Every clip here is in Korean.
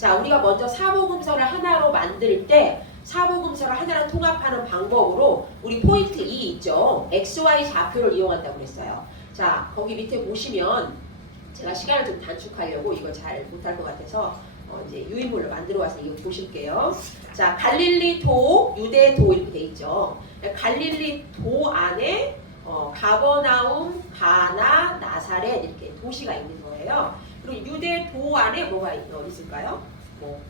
자, 우리가 먼저 사복음서를 하나로 만들 때 사복음서를 하나로 통합하는 방법으로 우리 포인트 2 있죠. XY 좌표를 이용한다고 그랬어요. 자, 거기 밑에 보시면 제가 시간을 좀 단축하려고 이거 잘 못할 것 같아서 이제 유인물로 만들어 와서 이거 보실게요. 자, 갈릴리 도, 유대 도 이렇게 돼 있죠. 갈릴리 도 안에 가버나움, 가나, 나사렛 이렇게 도시가 있는 거예요. 그리고 유대 도 안에 뭐가 있을까요? 뭐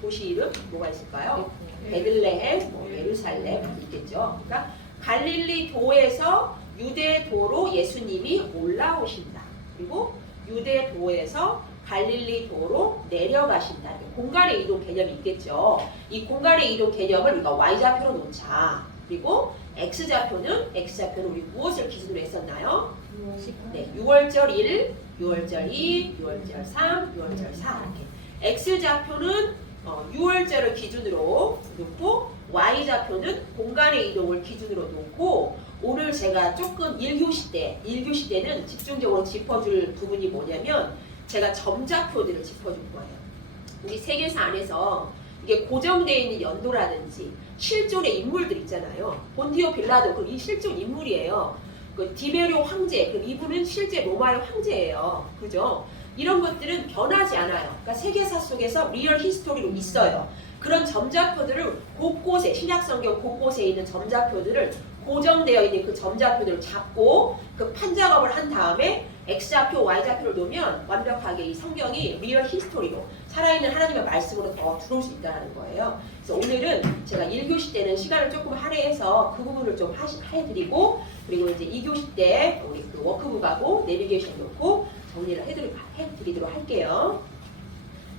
도시 이름 뭐가 있을까요? 베들레헴, 뭐 예루살렘 있겠죠. 그러니까 갈릴리 도에서 유대 도로 예수님이 올라오신다. 그리고 유대 도에서 갈릴리 도로 내려가신다. 공간의 이동 개념이 있겠죠. 이 공간의 이동 개념을 우리가 y좌표로 놓자. 그리고 x좌표는 우리 무엇을 기준으로 했었나요? 네, 6월절 1, 6월절 2, 6월절 3, 6월절 4 이렇게. x좌표는 6월절을 기준으로 놓고 y좌표는 공간의 이동을 기준으로 놓고 오늘 제가 조금 1교시 때는 집중적으로 짚어줄 부분이 뭐냐면 제가 점좌표들을 짚어줄 거예요. 우리 세계사 안에서 이게 고정되어 있는 연도라든지 실존의 인물들 있잖아요. 본디오 빌라도 그 이 실존 인물이에요. 그 디베리오 황제, 그 이분은 실제 로마의 황제예요. 그죠? 이런 것들은 변하지 않아요. 그러니까 세계사 속에서 리얼 히스토리로 있어요. 그런 점좌표들을 곳곳에 신약성경 곳곳에 있는 점좌표들을 고정되어 있는 그 점좌표들을 잡고 그 판작업을 한 다음에 X좌표, Y좌표를 놓으면 완벽하게 이 성경이 리얼 히스토리로 살아있는 하나님의 말씀으로 더 들어올 수 있다는 거예요. 그래서 오늘은 제가 1교시 때는 시간을 조금 할애해서 그 부분을 좀 해드리고 그리고 이제 2교시 때 우리 그 워크북하고 내비게이션 놓고 정리를 해드리도록 할게요.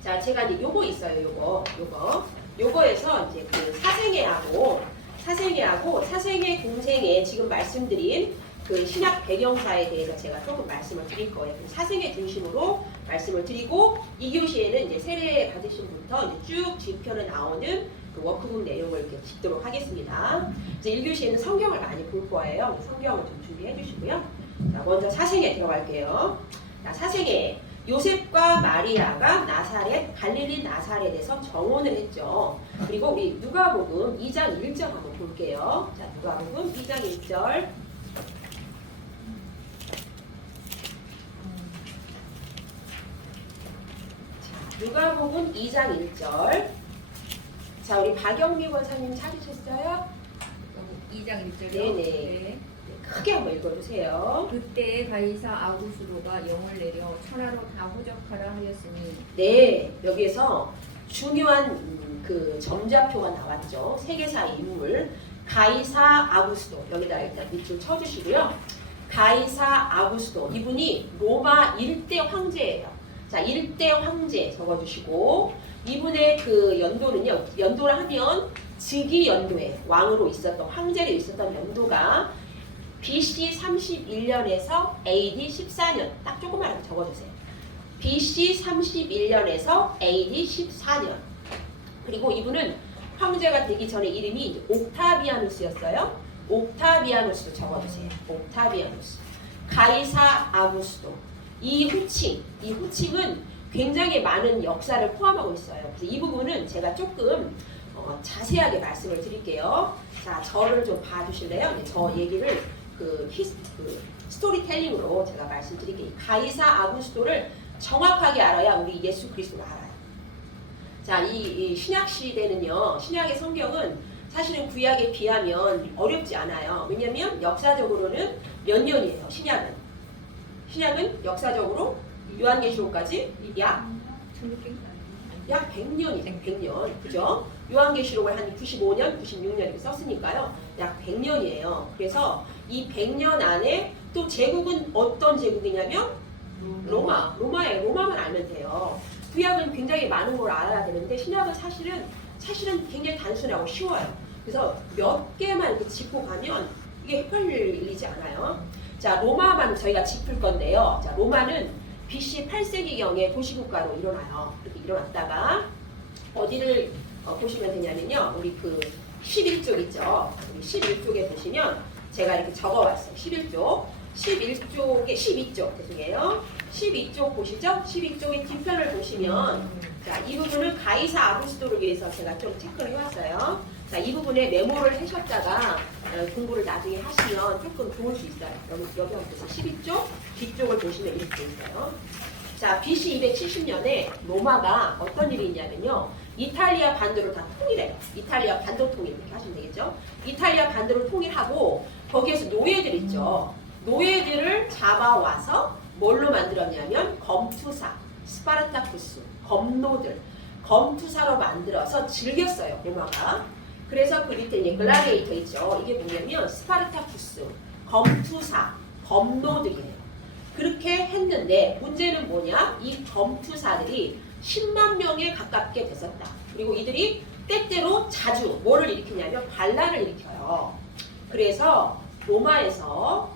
자, 제가 이제 요거 있어요. 요거에서 이제 그 사생애하고 공생애 지금 말씀드린 그 신약 배경사에 대해서 제가 조금 말씀을 드릴 거예요. 사생애 중심으로 말씀을 드리고 2교시에는 이제 세례 받으신 분부터 이제 쭉 지편에 나오는 그 워크북 내용을 이렇게 짚도록 하겠습니다. 이제 1교시에는 성경을 많이 볼 거예요. 성경을 좀 준비해 주시고요. 자, 먼저 사생애 들어갈게요. 자, 사생애. 요셉과 마리아가 나사렛, 갈릴리 나사렛에서 정혼을 했죠. 그리고 우리 누가복음 2장 1절 한번 볼게요. 자, 누가복음 2장 1절. 자, 누가복음 2장 1절. 자, 우리 박영미 권사님 찾으셨어요? 2장 1절이요? 네네. 크게 한번 읽어주세요. 그때 가이사 아구스도가 영을 내려 천하로 다 호적하라 하였으니. 네, 여기에서 중요한 그 점좌표가 나왔죠. 세계사 인물 가이사 아구스도 여기다 일단 밑줄 쳐주시고요. 가이사 아구스도 이분이 로마 1대 황제예요. 자, 1대 황제 적어주시고 이분의 그 연도는요. 연도를 하면 즉위 연도에 왕으로 있었던 황제로 있었던 연도가 BC 31년에서 AD 14년 딱 조금만 적어주세요. BC 31년에서 AD 14년 그리고 이분은 황제가 되기 전에 이름이 옥타비아누스였어요. 옥타비아누스도 적어주세요. 옥타비아누스 가이사 아구스도 이 호칭은 굉장히 많은 역사를 포함하고 있어요. 그래서 이 부분은 제가 조금 자세하게 말씀을 드릴게요. 자, 저를 좀 봐주실래요? 저 얘기를 그 스토리텔링으로 제가 말씀드릴게요. 가이사 아구스도를 정확하게 알아야 우리 예수 그리스도를 알아요. 자, 이 신약 시대는요. 신약의 성경은 사실은 구약에 비하면 어렵지 않아요. 왜냐하면 역사적으로는 몇 년이에요. 신약은 역사적으로 요한계시록까지 약 100년이죠. 100년. 그죠? 요한계시록을 한 95년, 96년 이렇게 썼으니까요. 약 100년이에요. 그래서 이 100년 안에 또 제국은 어떤 제국이냐면 로마예요. 로마만 알면 돼요. 구약은 굉장히 많은 걸 알아야 되는데 신약은 사실은 굉장히 단순하고 쉬워요. 그래서 몇 개만 이렇게 짚고 가면 이게 헷갈리지 않아요. 자, 로마만 저희가 짚을 건데요. 자, 로마는 BC 8세기경에 도시국가로 일어나요. 이렇게 일어났다가 어디를 보시면 되냐면요. 우리 그 11쪽 있죠. 우리 11쪽에 보시면 제가 이렇게 적어왔어요. 12쪽 보시죠. 12쪽의 뒤편을 보시면 자, 이 부분은 가이사 아구스도를 위해서 제가 좀 체크를 해왔어요. 자, 이 부분에 메모를 하셨다가 공부를 나중에 하시면 조금 좋을 수 있어요. 여기 보세요. 12쪽 뒤쪽을 보시면 이렇게 있어요. 자, BC 270년에 로마가 어떤 일이 있냐면요. 이탈리아 반도를 다 통일해요. 이탈리아 반도 통일 이렇게 하시면 되겠죠. 이탈리아 반도를 통일하고 거기에서 노예들 있죠. 노예들을 잡아와서 뭘로 만들었냐면 검투사, 스파르타쿠스, 검노들, 검투사로 만들어서 즐겼어요. 로마가. 그래서 그 밑에 이제 글라디에이터 있죠. 이게 뭐냐면 스파르타쿠스, 검투사, 검노들이에요. 그렇게 했는데 문제는 뭐냐? 이 검투사들이 10만 명에 가깝게 됐었다. 그리고 이들이 때때로 자주 뭐를 일으키냐면 반란을 일으켜요. 그래서 로마에서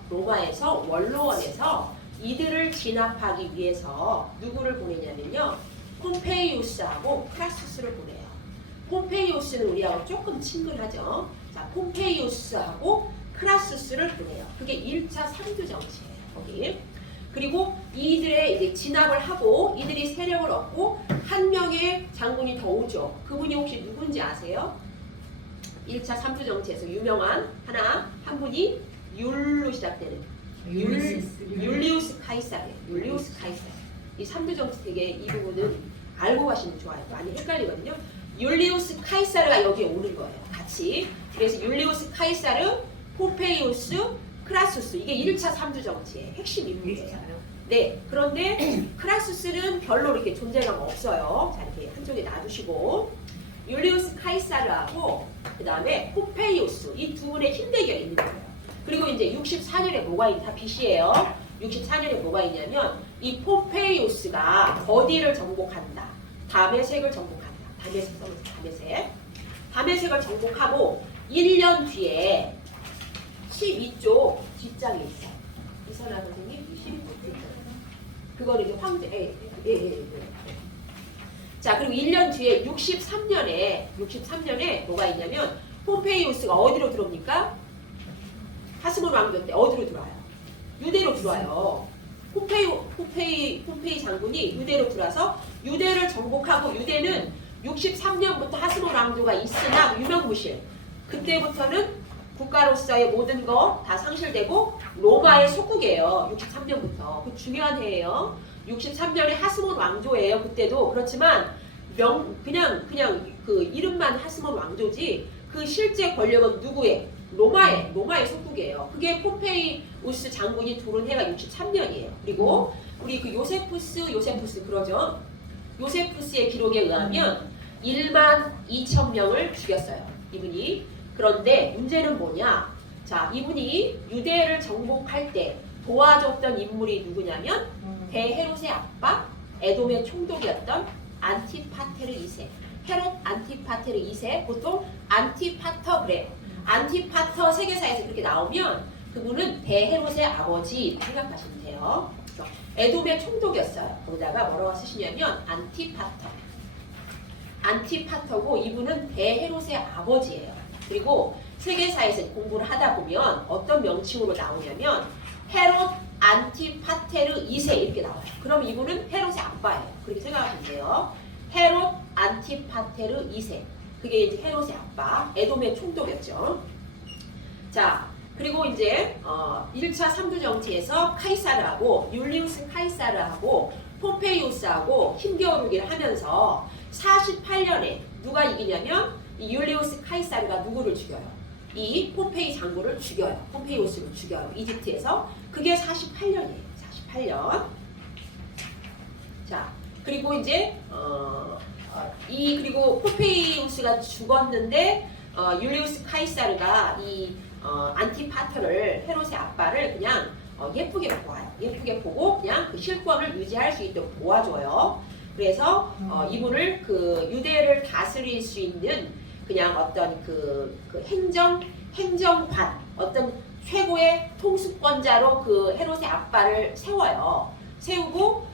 원로원에서 이들을 진압하기 위해서 누구를 보내냐면요. 폼페이우스하고 크라수스를 보내요. 폼페이우스는 우리하고 조금 친근하죠. 자, 폼페이우스하고 크라수스를 보내요. 그게 1차 상주 정치예요. 거기. 그리고 이들의 이제 진압을 하고 이들이 세력을 얻고 한 명의 장군이 더 오죠. 그분이 혹시 누군지 아세요? 1차 삼주 정치에서 유명한 한 분이 율로 시작되는 율리우스 카이사르예요. 율리우스 카이사르. 이 삼주 정치 되게 이 부분은 알고 가시면 좋아요. 많이 헷갈리거든요. 율리우스 카이사르가 여기에 오는 거예요. 같이. 그래서 율리우스 카이사르, 포페이우스, 크라수스 이게 1차 삼주 정치의 핵심 인물이에요. 네. 그런데 크라수스는 별로 이렇게 존재감 없어요. 자, 이렇게 한쪽에 놔두시고 율리우스 카이사르하고 그 다음에 포페이우스 이 두 분의 힘 대결이 있는 거예요. 그리고 이제 64년에 뭐가 있냐? 다 BC예요. 64년에 뭐가 있냐면 이 포페이우스가 거디를 정복한다. 다메섹을 정복한다. 다메섹을 정복하고 1년 뒤에 12쪽 뒷장에 있어요. 이선아 선생님 12쪽 뒷장. 그거는 이제 황제. 자, 그리고 1년 뒤에 63년에 뭐가 있냐면 폼페이우스가 어디로 들어옵니까? 하스몬 왕조 때 어디로 들어와요? 유대로 들어와요. 폼페이 장군이 유대로 들어와서 유대를 정복하고 유대는 63년부터 하스몬 왕조가 있으나 유명무실. 그때부터는 국가로서의 모든 거 다 상실되고 로마의 속국이에요. 63년부터. 그 중요한 해예요. 63년에 하스몬 왕조예요. 그때도. 그렇지만 그냥 그 이름만 하스몬 왕조지 그 실제 권력은 누구의? 로마의 속국이에요. 그게 폼페이우스 장군이 들어온 해가 63년이에요. 그리고 우리 그 요세푸스 그러죠. 요세푸스의 기록에 의하면 1만 2천 명을 죽였어요. 이분이. 그런데 문제는 뭐냐? 자, 이분이 유대를 정복할 때 도와줬던 인물이 누구냐면 대헤롯의 아빠, 에돔의 총독이었던 안티파테르 2세. 헤롯 안티파테르 2세, 보통 안티파터 그래요. 안티파터 세계사에서 그렇게 나오면 그분은 대헤롯의 아버지 생각하시면 돼요. 에돔의 총독이었어요. 거기다가 뭐라고 쓰시냐면 안티파터고 이분은 대헤롯의 아버지예요. 그리고 세계사에서 공부를 하다 보면 어떤 명칭으로 나오냐면 헤롯 안티파테르 2세 이렇게 나와요. 그럼 이분은 헤롯의 아빠예요. 그렇게 생각하시면 돼요. 헤롯 안티파테르 2세. 그게 이제 헤롯의 아빠, 에돔의 총독이었죠. 자, 그리고 이제 1차 3주 정치에서 카이사르하고 율리우스 카이사르하고 포페이우스하고 힘겨루기를 하면서 48년에 누가 이기냐면 이 율리우스 카이사르가 누구를 죽여요? 이 폼페이 장군을 죽여요. 폼페이우스를 죽여요. 이집트에서. 그게 48년이에요. 48년. 자, 그리고 이제 그리고 폼페이우스가 죽었는데 율리우스 카이사르가 이 안티파터를 헤롯의 아빠를 그냥 예쁘게 보아요. 예쁘게 보고 그냥 그 실권을 유지할 수 있도록 도와줘요. 그래서 이분을 그 유대를 다스릴 수 있는 그냥 어떤 그 행정관 어떤 최고의 통수권자로 그 헤롯의 아빠를 세워요. 세우고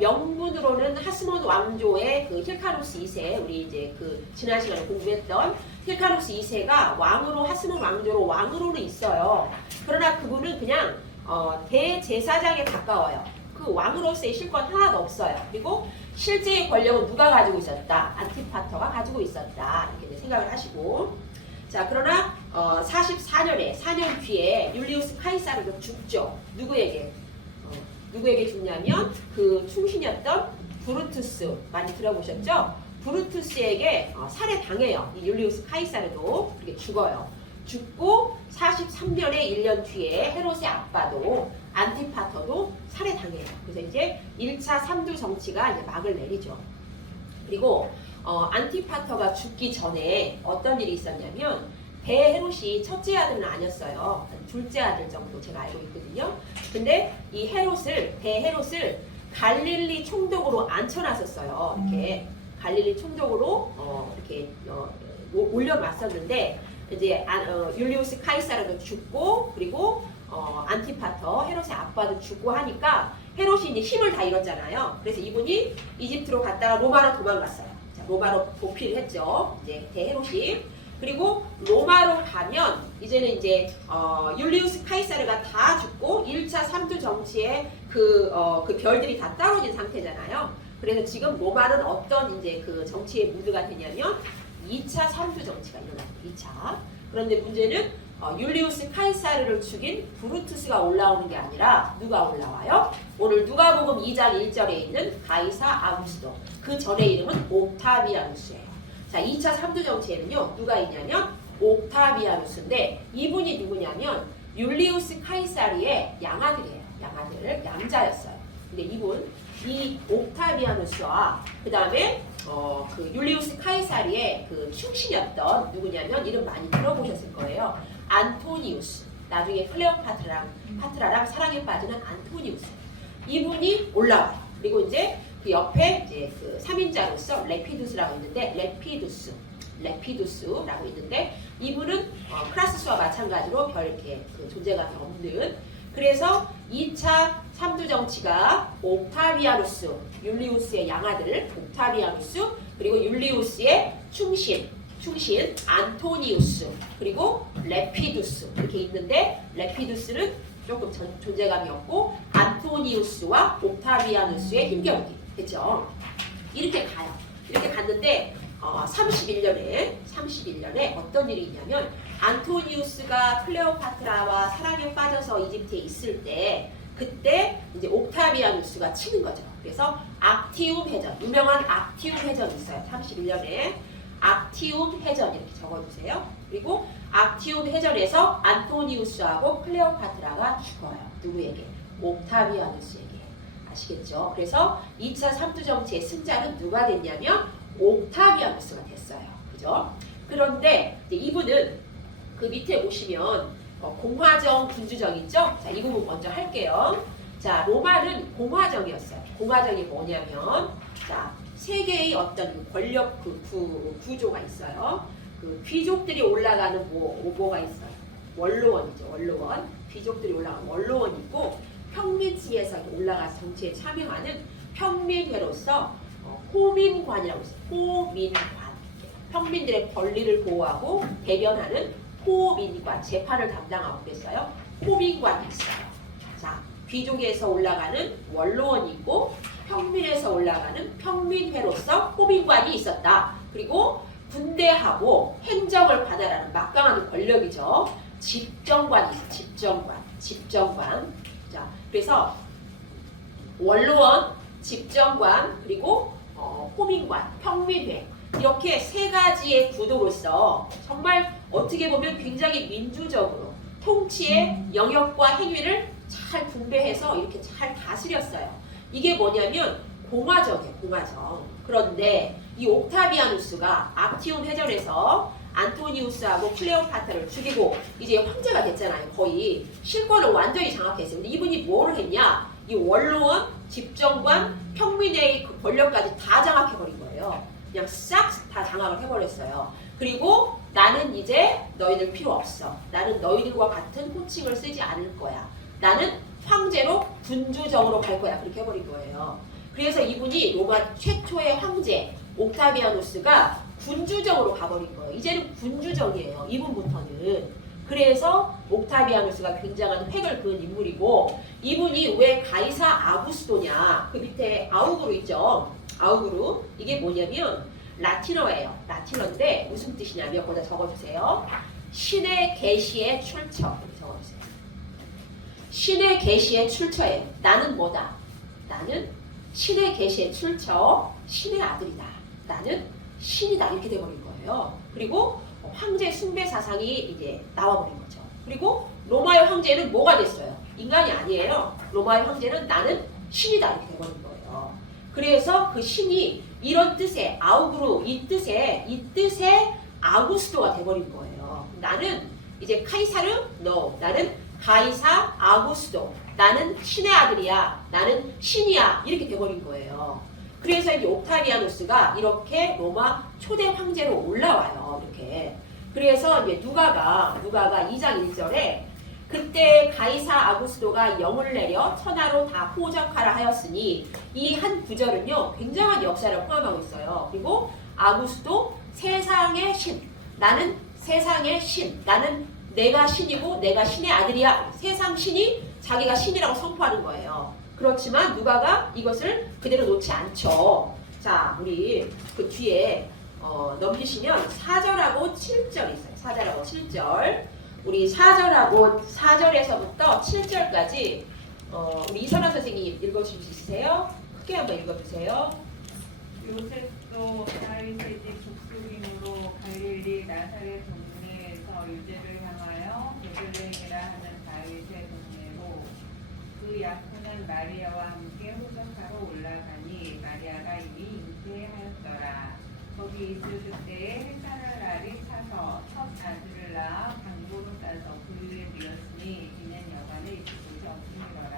명분으로는 하스몬 왕조의 그 힐카루스 2세 우리 이제 그 지난 시간에 공부했던 힐카루스 2세가 왕으로 하스몬 왕조로 왕으로는 있어요. 그러나 그분은 그냥 대제사장에 가까워요. 그 왕으로서의 실권 하나도 없어요. 그리고 실제의 권력은 누가 가지고 있었다? 안티파터가 가지고 있었다. 이렇게 생각을 하시고. 자, 그러나 44년에 4년 뒤에 율리우스 카이사르가 죽죠. 누구에게? 누구에게 죽냐면 그 충신이었던 브루투스, 많이 들어보셨죠? 브루투스에게 살해당해요. 이 율리우스 카이사르도 그렇게 죽어요. 죽고 43년에 1년 뒤에 헤롯의 아빠도 안티파터도 살해당해요. 그래서 이제 1차 3두 정치가 이제 막을 내리죠. 그리고 안티파터가 죽기 전에 어떤 일이 있었냐면 대헤롯이 첫째 아들은 아니었어요. 둘째 아들 정도 제가 알고 있거든요. 근데 이 대헤롯을 갈릴리 총독으로 앉혀놨었어요. 이렇게 갈릴리 총독으로 이렇게 올려놨었는데 이제 율리우스 카이사르도 죽고 그리고 안티파터 헤롯의 아빠도 죽고 하니까 헤롯이 이제 힘을 다 잃었잖아요. 그래서 이분이 이집트로 갔다가 로마로 도망갔어요. 자, 로마로 도피를 했죠. 이제 대헤롯이. 그리고 로마로 가면 이제는 이제 율리우스 카이사르가 다 죽고 1차 3두 정치에 그 별들이 다 떨어진 상태잖아요. 그래서 지금 로마는 어떤 이제 그 정치의 무드가 되냐면 2차 3두 정치가 일어납니다. 2차. 그런데 문제는 율리우스 카이사르를 죽인 브루투스가 올라오는 게 아니라 누가 올라와요? 오늘 누가복음 2장 1절에 있는 가이사 아구스도. 그 전의 이름은 옥타비아누스예요. 자, 2차 3두 정치에는요. 누가 있냐면 옥타비아누스인데 이분이 누구냐면 율리우스 카이사르의 양아들이에요. 양자였어요. 근데 이 옥타비아누스와 그 다음에 그 율리우스 카이사르의 그 충신이었던 누구냐면 이름 많이 들어보셨을 거예요. 안토니우스. 나중에 클레오파트라랑 사랑에 빠지는 안토니우스. 이분이 올라와요. 그리고 이제 그 옆에 이제 그 3인자로서 레피두스라고 있는데 레피두스라고 있는데 이분은 크라스스와 마찬가지로 별 이렇게 그 존재감이 없는. 그래서 2차 3두 정치가 옥타비아누스, 율리우스의 양아들 옥타비아누스, 그리고 율리우스의 충신 안토니우스, 그리고 레피두스 이렇게 있는데 레피두스는 조금 존재감이 없고 안토니우스와 옥타비아누스의 힘겨루기 됐죠. 이렇게 가요. 이렇게 갔는데 31년에 어떤 일이 있냐면 안토니우스가 클레오파트라와 사랑에 빠져서 이집트에 있을 때 그때 이제 옥타비아누스가 치는 거죠. 그래서 악티움 해전, 유명한 악티움 해전이 있어요. 31년에 악티움 해전 이렇게 적어주세요. 그리고 악티움 해전에서 안토니우스하고 클레오파트라가 죽어요. 누구에게? 옥타비아누스에게. 아시겠죠? 그래서 2차 3두 정치의 승자는 누가 됐냐면 옥타비아누스가 됐어요. 그죠? 그런데 이제 이분은 그 밑에 보시면 공화정, 군주정 있죠? 자, 이 부분 먼저 할게요. 자, 로마는 공화정이었어요. 공화정이 뭐냐면 자, 세계의 어떤 권력 구조가 있어요. 그 귀족들이 올라가는 뭐가 있어요? 원로원이죠. 원로원. 귀족들이 올라가는 원로원이 있고 평민층에서 올라가서 정치에 참여하는 평민회로서 호민관이라고 있어요. 호민관. 평민들의 권리를 보호하고 대변하는 호민관. 재판을 담당하고 그랬어요. 호민관이 있어요. 자, 귀족에서 올라가는 원로원이 있고 평민에서 올라가는 평민회로서 호민관이 있었다. 그리고 군대하고 행정을 관할하는 막강한 권력이죠. 집정관이 있어요. 집정관. 자, 그래서 원로원, 집정관, 그리고 호민관, 평민회 이렇게 세 가지의 구도로서 정말 어떻게 보면 굉장히 민주적으로 통치의 영역과 행위를 잘 분배해서 이렇게 잘 다스렸어요. 이게 뭐냐면 공화정이에요. 공화정. 그런데 이 옥타비아누스가 악티움 해전에서 안토니우스하고 클레오파트라를 죽이고 이제 황제가 됐잖아요. 거의 실권을 완전히 장악했어요. 근데 이분이 뭐를 했냐? 이 원로원, 집정관, 평민의 그 권력까지 다 장악해버린 거예요. 그냥 싹 다 장악을 해버렸어요. 그리고 나는 이제 너희들 필요 없어. 나는 너희들과 같은 호칭을 쓰지 않을 거야. 나는 황제로 군주정으로 갈 거야. 그렇게 해버린 거예요. 그래서 이분이 로마 최초의 황제 옥타비아누스가 군주정으로 가버린 거예요. 이제는 군주정이에요. 이분부터는. 그래서 옥타비아누스가 굉장한 획을 그은 인물이고 이분이 왜 가이사 아구스도냐 그 밑에 아우구르 있죠. 아우구르 이게 뭐냐면 라틴어예요. 라틴어인데 무슨 뜻이냐면 거기다 적어주세요. 신의 계시의 출처 이렇게 적어주세요. 신의 계시의 출처예요. 나는 뭐다? 나는 신의 계시의 출처, 신의 아들이다. 나는 신이다. 이렇게 돼버린 거예요. 그리고 황제 숭배 사상이 이제 나와버린 거죠. 그리고 로마의 황제는 뭐가 됐어요? 인간이 아니에요. 로마의 황제는 나는 신이다. 이렇게 돼버린 거예요. 그래서 그 신이 이런 뜻의 아우구르 이 뜻의 아구스도가 돼버린 거예요. 나는 이제 카이사르? No. 나는 가이사 아구스도. 나는 신의 아들이야. 나는 신이야. 이렇게 돼버린 거예요. 그래서 이제 옥타비아누스가 이렇게 로마 초대 황제로 올라와요. 이렇게. 그래서 이제 누가가 2장 1절에 그때 가이사 아구스도가 영을 내려 천하로 다 포적하라 하였으니 이 한 구절은요 굉장한 역사를 포함하고 있어요. 그리고 아구스도 세상의 신. 나는 세상의 신. 나는 내가 신이고 내가 신의 아들이야. 세상 신이 자기가 신이라고 선포하는 거예요. 그렇지만 누가가 이것을 그대로 놓지 않죠. 자, 우리 그 뒤에 넘기시면 4절하고 7절 있어요. 4절하고 7절. 우리 4절에서부터 7절까지 우리 이선아 선생님 읽어주실 수 있으세요? 크게 한번 읽어주세요. 요셉도 다윗의 집 족속이므로 갈릴리 나사렛 동네에서 유대를 향하여 베들레헴이라 하는 다윗의 동네로 그 약혼은 마리아와 함께 호적하러 올라가니 마리아가 이미 잉태하였더라. 거기 있을 그때에 헬사랄이 차서 첫 아들을 낳아 방부로 싸서 그 위에 누였으니 이는 여간에 있을 곳이 없음이로라.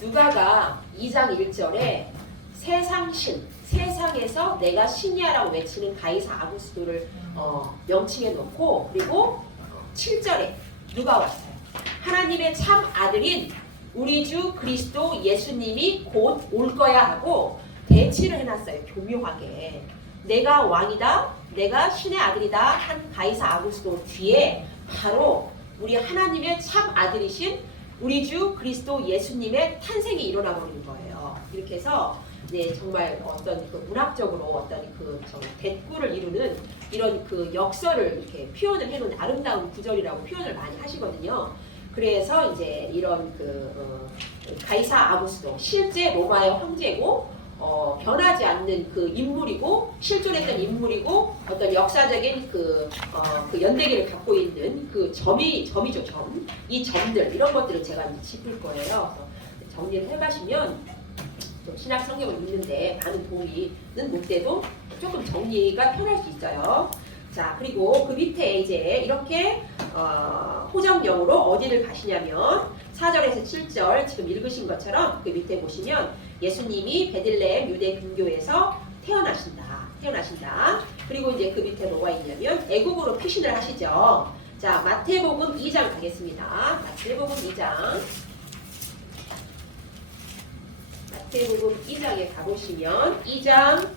누가가 2장 1절에 세상신, 세상에서 내가 신이야라고 외치는 가이사 아구스도를 명칭해 놓고 그리고 7절에 누가 왔어요? 하나님의 참 아들인 우리 주 그리스도 예수님이 곧 올 거야 하고 대치를 해놨어요. 교묘하게. 내가 왕이다, 내가 신의 아들이다 한 가이사 아구스도 뒤에 바로 우리 하나님의 참 아들이신 우리 주 그리스도 예수님의 탄생이 일어나 버리는 거예요. 이렇게 해서 네, 정말 어떤 그 문학적으로 어떤 그 대꾸를 이루는 이런 그 역설을 이렇게 표현을 해놓은 아름다운 구절이라고 표현을 많이 하시거든요. 그래서 이제 이런 가이사 아구스도 실제 로마의 황제고 변하지 않는 그 인물이고 실존했던 인물이고 어떤 역사적인 그 연대기를 갖고 있는 그 점이죠. 이 점들 이런 것들을 제가 이제 짚을 거예요. 그래서 정리를 해가시면 신약 성경을 읽는데 많은 도움이는 못 돼도 조금 정리가 편할 수 있어요. 자, 그리고 그 밑에 이제 이렇게 호정령으로 어디를 가시냐면 4절에서 7절 지금 읽으신 것처럼 그 밑에 보시면 예수님이 베들레헴 유대 근교에서 태어나신다. 그리고 이제 그 밑에 뭐가 있냐면 애국으로 피신을 하시죠. 자, 마태복음 2장 가겠습니다. 마태복음 2장. 마태복음 2장에 가보시면 2장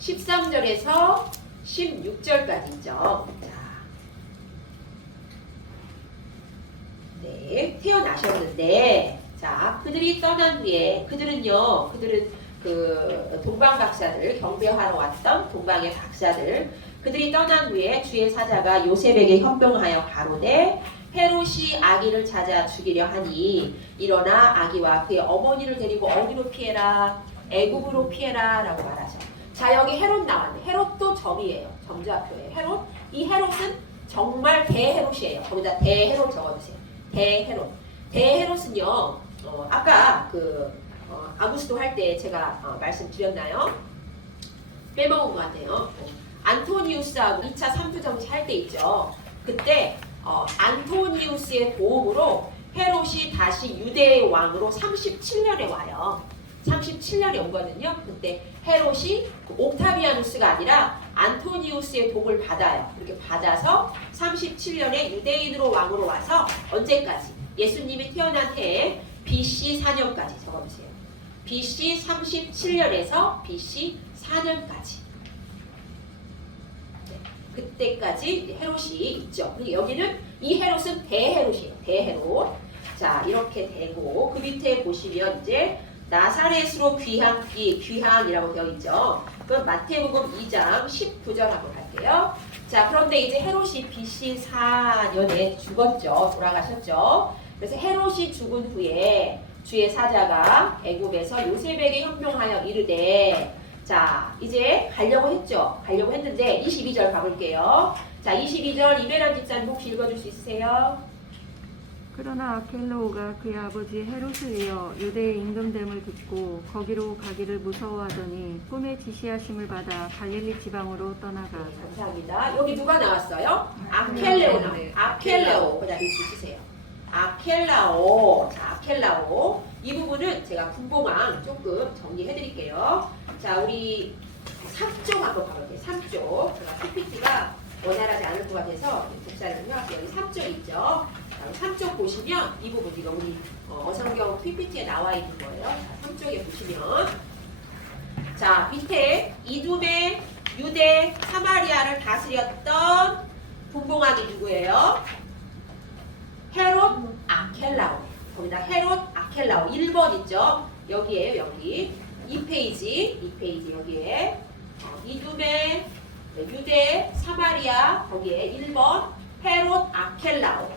13절에서 16절까지 있죠. 자, 네, 태어나셨는데, 자, 그들이 떠난 후에 그들은 그 동방 박사들 경배하러 왔던 동방의 박사들 그들이 떠난 후에 주의 사자가 요셉에게 현명하여 가로되 헤롯이 아기를 찾아 죽이려 하니 일어나 아기와 그의 어머니를 데리고 어디로 피해라? 애굽으로 피해라 라고 말하죠. 자, 여기 헤롯 나왔네. 헤롯도 점이에요. 점자표예요. 헤롯. 이 헤롯은 정말 대헤롯이에요. 거기다 대헤롯 적어주세요. 대헤롯은요. 아까 아구스도 할 때 제가 말씀드렸나요? 빼먹은 것 같아요. 안토니우스하고 2차 삼투정치 할 때 있죠. 그때 안토니우스의 도움으로 헤롯이 다시 유대의 왕으로 37년에 와요. 37년에 오거든요. 그때 헤롯이 옥타비아누스가 아니라 안토니우스의 도움을 받아요. 이렇게 받아서 37년에 유대인으로 왕으로 와서 언제까지? 예수님이 태어난 해에 BC 4년까지 적어주세요. BC 37년에서 BC 4년까지. 네. 그때까지 이제 헤롯이 있죠. 그리고 여기는 이 헤롯은 대헤롯이에요. 대헤롯. 자, 이렇게 되고 그 밑에 보시면 이제 나사렛으로 귀향이라고 되어 있죠. 그럼 마태복음 2장 19절 한번 갈게요. 자, 그런데 이제 헤롯이 BC 4년에 죽었죠. 돌아가셨죠. 그래서 헤롯이 죽은 후에 주의 사자가 애굽에서 요셉에게 현명하여 이르되, 자, 이제 가려고 했죠. 가려고 했는데 22절 가볼게요. 자, 22절 이메란 집사님 혹시 읽어줄 수 있으세요? 그러나 아켈라오가 그의 아버지 헤롯을 이어 유대의 임금됨을 듣고 거기로 가기를 무서워하더니 꿈에 지시하심을 받아 갈릴리 지방으로 떠나가. 감사합니다. 여기 누가 나왔어요? 아켈레오 나와요. 네. 아켈레오. 그다음에 주세요. 아켈라오. 자, 아켈라오. 이 부분은 제가 군봉왕 조금 정리해 드릴게요. 자, 우리 3쪽 한번 가볼게요. 3쪽. 제가 PPT가 원활하지 않을 것 같아서 복사를 해왔어요. 여기 3쪽 있죠. 3쪽 보시면 이 부분 이거 우리 어성경 PPT에 나와 있는 거예요. 자, 3쪽에 보시면 자, 밑에 이둠의 유대 사마리아를 다스렸던 분봉왕이 누구예요? 헤롯 아켈라오. 거기다 헤롯 아켈라오 1번 있죠? 여기에요. 여기 2페이지 여기에 이둠의 유대 사마리아 거기에 1번 헤롯 아켈라오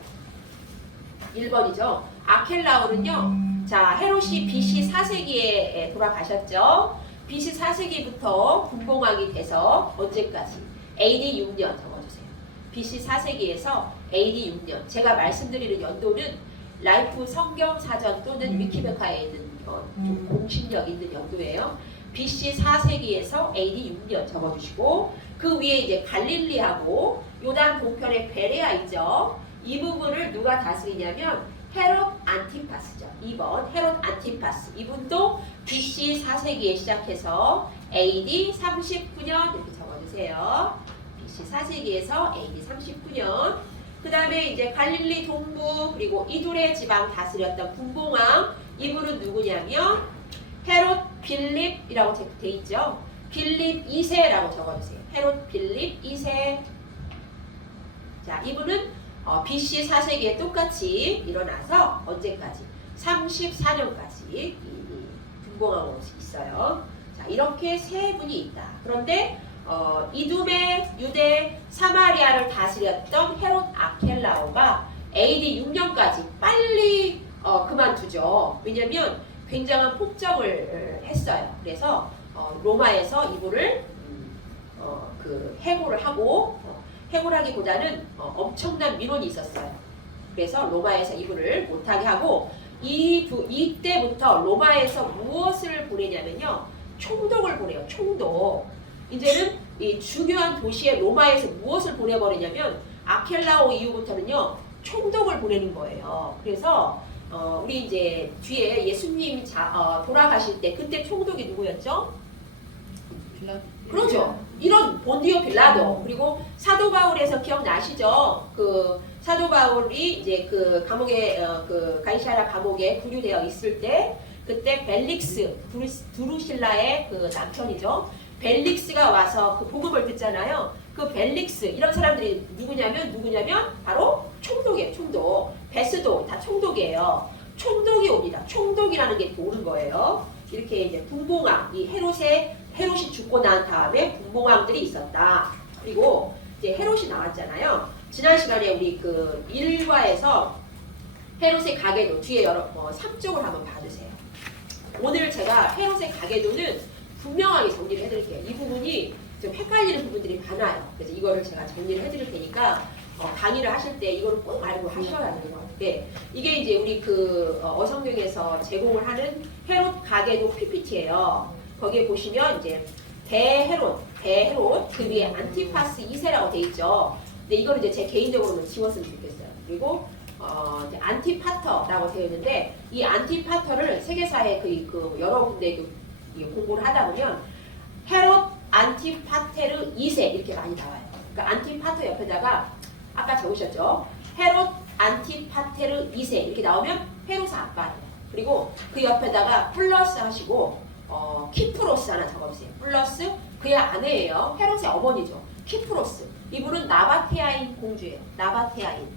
1번이죠. 아켈라오는요. 자, 헤롯이 BC 4세기에 돌아가셨죠. BC 4세기부터 분봉왕이 돼서 언제까지? AD 6년 적어주세요. BC 4세기에서 AD 6년. 제가 말씀드리는 연도는 라이프 성경 사전 또는 위키백과에 있는 좀 공신력 있는 연도예요. BC 4세기에서 AD 6년 적어주시고 그 위에 이제 갈릴리하고 요단 동편의 베레아 있죠. 이 부분을 누가 다스리냐면 헤롯 안티파스죠. 2번 헤롯 안티파스. 이분도 BC 4세기에 시작해서 AD 39년 이렇게 적어주세요. BC 4세기에서 AD 39년. 그 다음에 이제 갈릴리 동부 그리고 이두레 지방 다스렸던 분봉왕. 이분은 누구냐면 헤롯 빌립이라고 돼 있죠. 빌립 2세라고 적어주세요. 헤롯 빌립 2세. 자, 이분은 BC 4세기에 똑같이 일어나서 언제까지? 34년까지 분봉왕으로 있어요. 자, 이렇게 세 분이 있다. 그런데 이둠의 유대 사마리아를 다스렸던 헤롯 아켈라오가 AD 6년까지 빨리 그만두죠. 왜냐면 굉장한 폭정을 했어요. 그래서 로마에서 이분을 해고를 하고 해고라기보다는 엄청난 민원이 있었어요. 그래서 로마에서 이분을 못하게 하고 이때부터 로마에서 무엇을 보내냐면요. 총독을 보내요. 총독. 이제는 이 중요한 도시에 로마에서 무엇을 보내버리냐면 아켈라오 이후부터는요. 총독을 보내는 거예요. 그래서 우리 이제 뒤에 예수님 돌아가실 때 그때 총독이 누구였죠? 그렇죠. 이런 본디오 빌라도 그리고 사도 바울에서 기억나시죠? 그 사도 바울이 이제 그 감옥에 그 가이사랴 감옥에 구류되어 있을 때 그때 벨릭스 두루실라의 그 남편이죠. 벨릭스가 와서 그 복음을 듣잖아요. 그 벨릭스 이런 사람들이 누구냐면 바로 총독이에요. 총독. 베스도 다 총독이에요. 총독이 옵니다. 총독이라는 게 오는 거예요. 이렇게 이제 분봉왕 이 헤롯이 죽고 난 다음에 분봉왕들이 있었다. 그리고 이제 헤롯이 나왔잖아요. 지난 시간에 우리 그 1과에서 헤롯의 가계도 뒤에 3쪽을 한번 봐주세요. 오늘 제가 헤롯의 가계도는 분명하게 정리를 해드릴게요. 이 부분이 좀 헷갈리는 부분들이 많아요. 그래서 이거를 제가 정리를 해드릴 테니까 강의를 하실 때 이거를 꼭 알고 하셔야 되는 것 같아요. 이게 이제 우리 그 어성경에서 제공을 하는 헤롯 가계도 PPT예요. 거기에 보시면 이제 대헤롯 그 위에 안티파스 2세라고 돼 있죠. 근데 이거는 이제 제 개인적으로는 지웠으면 좋겠어요. 그리고 이제 안티파터라고 되어 있는데 이 안티파터를 세계사에 그 여러 군데 공부를 하다 보면 헤롯 안티파테르 2세 이렇게 많이 나와요. 그러니까 안티파터 옆에다가 아까 적으셨죠? 헤롯 안티파테르 2세 이렇게 나오면 헤롯의 아빠예요. 그리고 그 옆에다가 플러스 하시고 키프로스 하나 적어주세요. 플러스 그의 아내예요. 헤롯의 어머니죠. 키프로스. 이분은 나바테아인 공주예요. 나바테아인.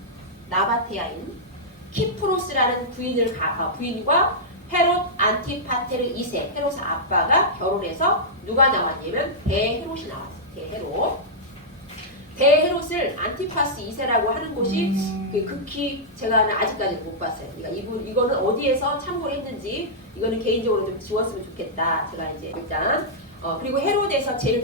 키프로스라는 부인과 헤롯 안티파테르 2세, 헤롯의 아빠가 결혼해서 누가 나왔냐면 대헤롯이 나왔어요. 대헤롯을 안티파스 2세라고 하는 곳이 극히 제가 아직까지 못 봤어요. 그러니까 이거는 어디에서 참고를 했는지 이거는 개인적으로 좀 지웠으면 좋겠다. 제가 이제 일단 그리고 헤롯에서 제일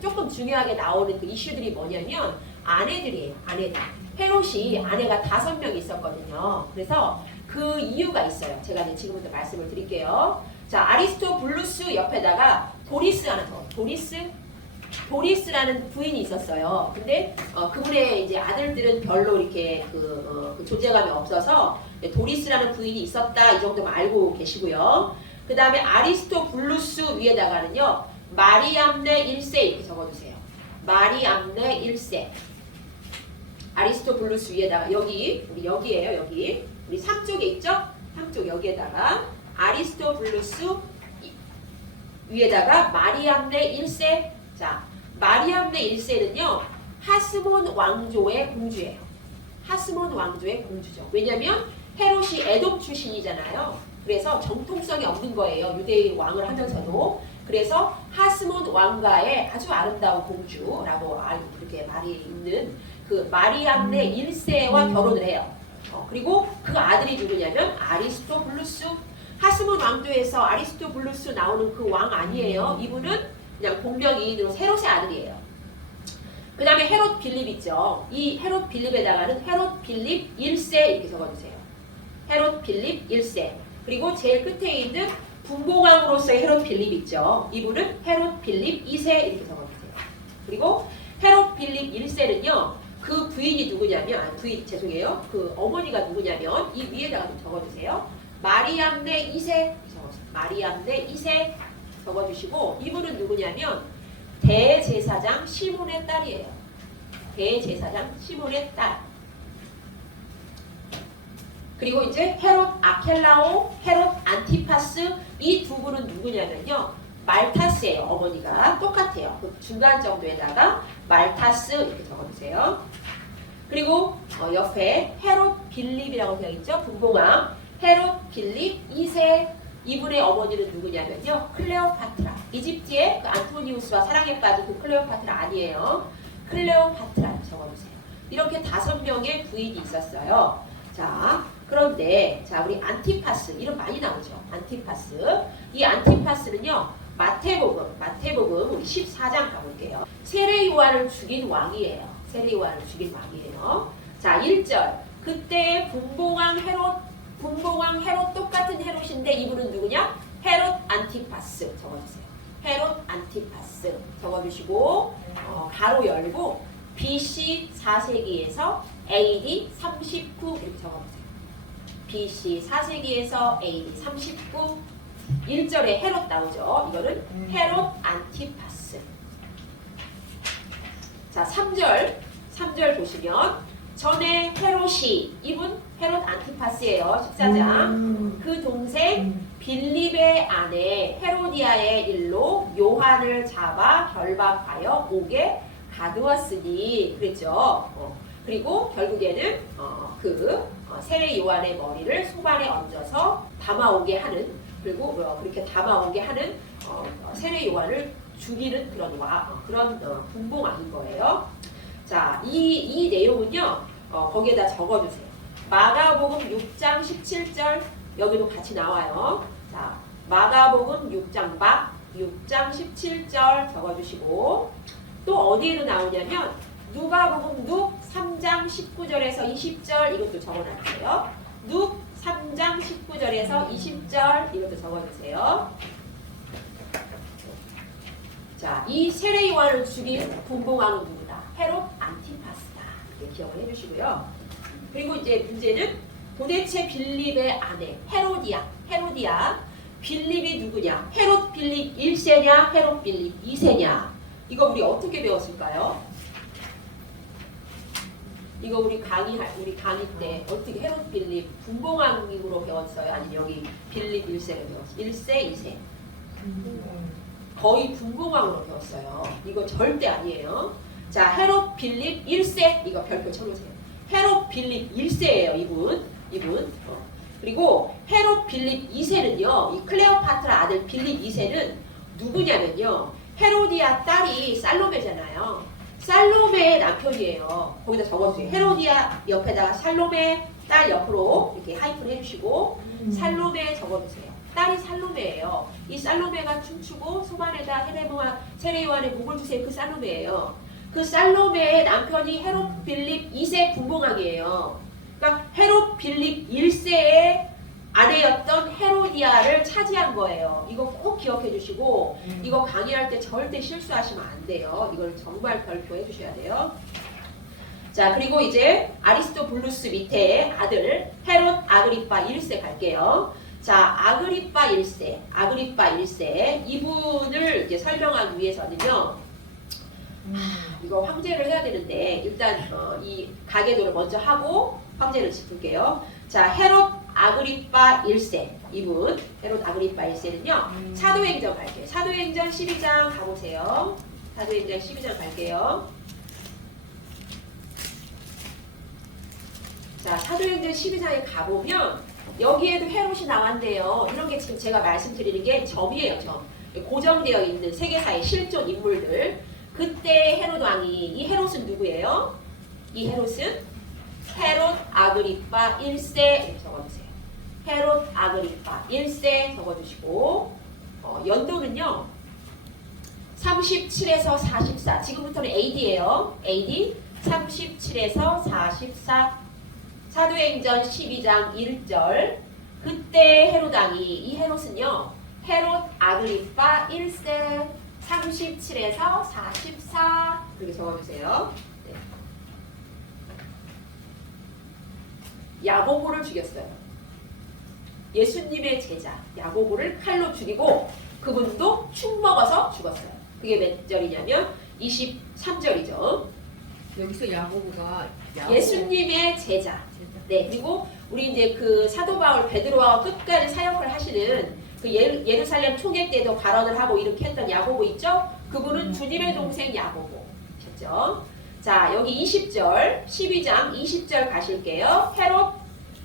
조금 중요하게 나오는 그 이슈들이 뭐냐면 아내들이에요. 아내들. 헤롯이 아내가 5명 있었거든요. 그래서 그 이유가 있어요. 제가 이제 지금부터 말씀을 드릴게요. 자, 아리스토블루스 옆에다가 도리스 하나 더. 도리스라는 부인이 있었어요. 근데 그분의 이제 아들들은 별로 이렇게 그 존재감이 없어서 도리스라는 부인이 있었다 이 정도만 알고 계시고요. 그 다음에 아리스토블루스 위에다가는요 마리암네 1세 이렇게 적어주세요. 마리암네 1세. 아리스토블루스 위에다가 여기에요. 여기 우리 3쪽에 있죠? 3쪽 여기에다가 아리스토블루스 위에다가 마리암네 1세. 자, 마리암네 1세는요 하스몬 왕조의 공주예요. 하스몬 왕조의 공주죠. 왜냐면 헤롯이 에돔 출신이잖아요. 그래서 정통성이 없는 거예요. 유대인 왕을 하면서도. 그래서 하스몬 왕가의 아주 아름다운 공주라고 그렇게 말이 있는 그 마리암네 1세와 결혼을 해요. 그리고 그 아들이 누구냐면 아리스토블루스. 하스몬 왕조에서 아리스토블루스 나오는 그 왕 아니에요. 이분은 그냥 본명이 헤롯의 아들이에요. 그 다음에 헤롯 빌립 있죠. 이 헤롯 빌립에다가는 헤롯 빌립 1세 이렇게 적어주세요. 헤롯 빌립 1세. 그리고 제일 끝에 있는 분봉왕으로서의 헤롯 빌립 있죠. 이분은 헤롯 빌립 2세 이렇게 적어주세요. 그리고 헤롯 빌립 1세는요. 그 부인이 누구냐면 그 어머니가 누구냐면 이 위에다가 좀 적어주세요. 마리암네 2세 적어주세요. 마리암네 2세 적어주시고 이분은 누구냐면 대제사장 시몬의 딸이에요. 대제사장 시몬의 딸. 그리고 이제 헤롯 아켈라오, 헤롯 안티파스 이 두 분은 누구냐면요. 말타스예요. 어머니가 똑같아요. 그 중간 정도에다가 말타스 이렇게 적어주세요. 그리고 옆에 헤롯 빌립이라고 되어 있죠. 분봉왕 헤롯 빌립 2세. 이분의 어머니는 누구냐면요. 클레오파트라. 이집트의 그 안토니우스와 사랑에 빠진 그 클레오파트라 아니에요. 클레오파트라 적어주세요. 이렇게 5명의 부인이 있었어요. 자, 그런데 자 우리 안티파스 이름 많이 나오죠. 안티파스. 이 안티파스는요. 마태복음 우리 14장 가볼게요. 세례 요한을 죽인 왕이에요. 자, 1절. 그때 분봉왕 헤롯 똑같은 헤롯인데 이분은 누구냐? 헤롯 안티파스 적어주세요. 헤롯 안티파스 적어주시고 가로 열고 BC 4세기에서 AD 39 이렇게 적어주세요. BC 4세기에서 AD 39 1절에 헤롯 나오죠. 이거는 헤롯 안티파스. 자, 3절 보시면 전에 헤롯이 이분 헤롯 안티파스예요. 14장. 그 동생 빌립의 아내 헤로디아의 일로 요한을 잡아 결박하여 옥에 가두었으니 그랬죠. 그리고 결국에는 세례 요한의 머리를 소반에 얹어서 담아오게 하는 그리고 그렇게 담아오게 하는 세례 요한을 죽이는 그런 분봉왕인 거예요. 자, 이 내용은요. 거기에다 적어주세요. 마가복음 6장 17절 여기도 같이 나와요. 자, 마가복음 6장 17절 적어주시고 또 어디에도 나오냐면 누가복음 3장 19절에서 20절 이것도 적어놨어요. 3장 19절에서 20절 이것도 적어주세요. 자, 이 세례 요한을 죽인 분봉왕은 누구다? 헤롯 안티파스다. 이렇게 기억을 해주시고요. 그리고 이제 문제는 도대체 빌립의 아내 헤로디아 빌립이 누구냐? 헤롯 빌립 1세냐? 헤롯 빌립 2세냐? 이거 우리 어떻게 배웠을까요? 이거 우리 강의 때 어떻게 헤롯 빌립 분봉왕으로 배웠어요? 아니면 여기 빌립 1세로 배웠어요? 1세, 2세? 거의 분봉왕으로 배웠어요. 이거 절대 아니에요. 자, 헤롯 빌립 1세 이거 별표 쳐놓으세요. 헤롯 빌립 1세예요. 이분. 그리고 헤롯 빌립 2세는요. 이 클레오파트라 아들 빌립 2세는 누구냐면요. 헤로디아 딸이 살로메잖아요. 살로메의 남편이에요. 거기다 적어주세요. 헤로디아 옆에다가 살로메 딸 옆으로 이렇게 하이픈 해주시고 살로메 적어주세요. 딸이 살로메예요. 이 살로메가 춤추고 소반에다 헤레모와 세례요한의 목을 주세요. 그 살로메예요. 그 살로메의 남편이 헤롯 빌립 2세 분봉왕이에요. 그러니까 헤롯 빌립 1세의 아내였던 헤로디아를 차지한 거예요. 이거 꼭 기억해 주시고 이거 강의할 때 절대 실수하시면 안 돼요. 이걸 정말 별표해 주셔야 돼요. 자, 그리고 이제 아리스토블루스 밑에 아들 헤롯 아그리파 1세 갈게요. 자, 아그리파 1세 이분을 이제 설명하기 위해서는요. 이거 황제를 해야 되는데 일단 이 가계도를 먼저 하고 황제를 짚을게요. 자, 헤롯 아그리파 1세 이분 헤롯 아그리파 1세는요. 사도행전 갈게요. 사도행전 12장 가보세요. 사도행전 12장 갈게요. 자, 사도행전 12장에 가보면 여기에도 헤롯이 나왔네요. 이런 게 지금 제가 말씀드리는 게 점이에요. 점. 고정되어 있는 세계사의 실존 인물들. 그때 헤롯 왕이 이 헤롯은 누구예요? 이 헤롯은 헤롯 아그리파 1세 적어주세요. 헤롯 아그리파 1세 적어주시고 연도는요. 37에서 44 지금부터는 AD예요. AD 37에서 44 사도행전 12장 1절 그때 헤롯 왕이 이 헤롯은요. 헤롯 아그리파 1세 37에서 44 그렇게 적어주세요. 네. 야고보를 죽였어요. 예수님의 제자 야고보를 칼로 죽이고 그분도 축 먹어서 죽었어요. 그게 몇 절이냐면 23절이죠. 여기서 야고보가 예수님의 제자. 네, 그리고 우리 이제 그 사도 바울 베드로와 끝까지 사역을 하시는 그 예루살렘 총회 때도 발언을 하고 이렇게 했던 야고보 있죠? 그분은 주님의 동생 야고보셨죠. 자, 여기 20절, 12장 20절 가실게요. 헤롯,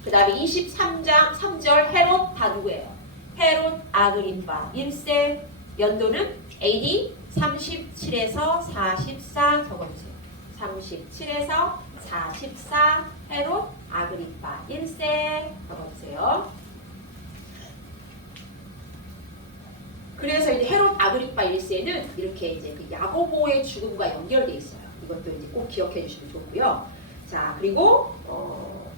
그 다음에 23장 3절 헤롯 다 누구예요? 헤롯 아그리파 1세, 연도는 AD 37에서 44 적어주세요. 37에서 44 헤롯 아그리파 1세 적어주세요. 그래서 이제 헤롯 아그리파 1세는 이렇게 이제 그 야고보의 죽음과 연결돼 있어요. 이것도 이제 꼭 기억해 주시면 좋고요. 자, 그리고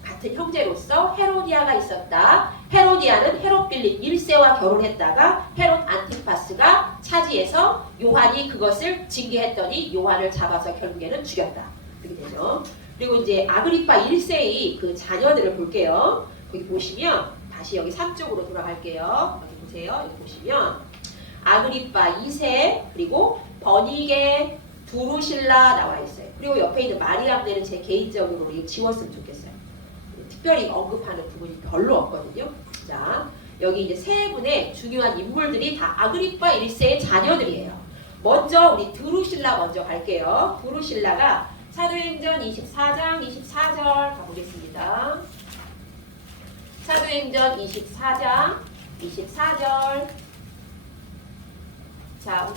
같은 형제로서 헤로디아가 있었다. 헤로디아는 헤롯 빌립 1세와 결혼했다가 헤롯 안티파스가 차지해서 요한이 그것을 징계했더니 요한을 잡아서 결국에는 죽였다. 그렇게 되죠. 그리고 이제 아그리파 1세의 그 자녀들을 볼게요. 여기 보시면 다시 여기 3쪽으로 돌아갈게요. 여기 보세요. 여기 보시면 아그리파 2세 그리고 버니게 두루실라 나와 있어요. 그리고 옆에 있는 마리암네는 제 개인적으로 이거 지웠으면 좋겠어요. 특별히 언급하는 부분이 별로 없거든요. 자, 여기 이제 세 분의 중요한 인물들이 다 아그리파 1세의 자녀들이에요. 먼저 우리 두루실라 먼저 갈게요. 두루실라가 사도행전 24장 24절 가보겠습니다. 사도행전 24장 24절. 자,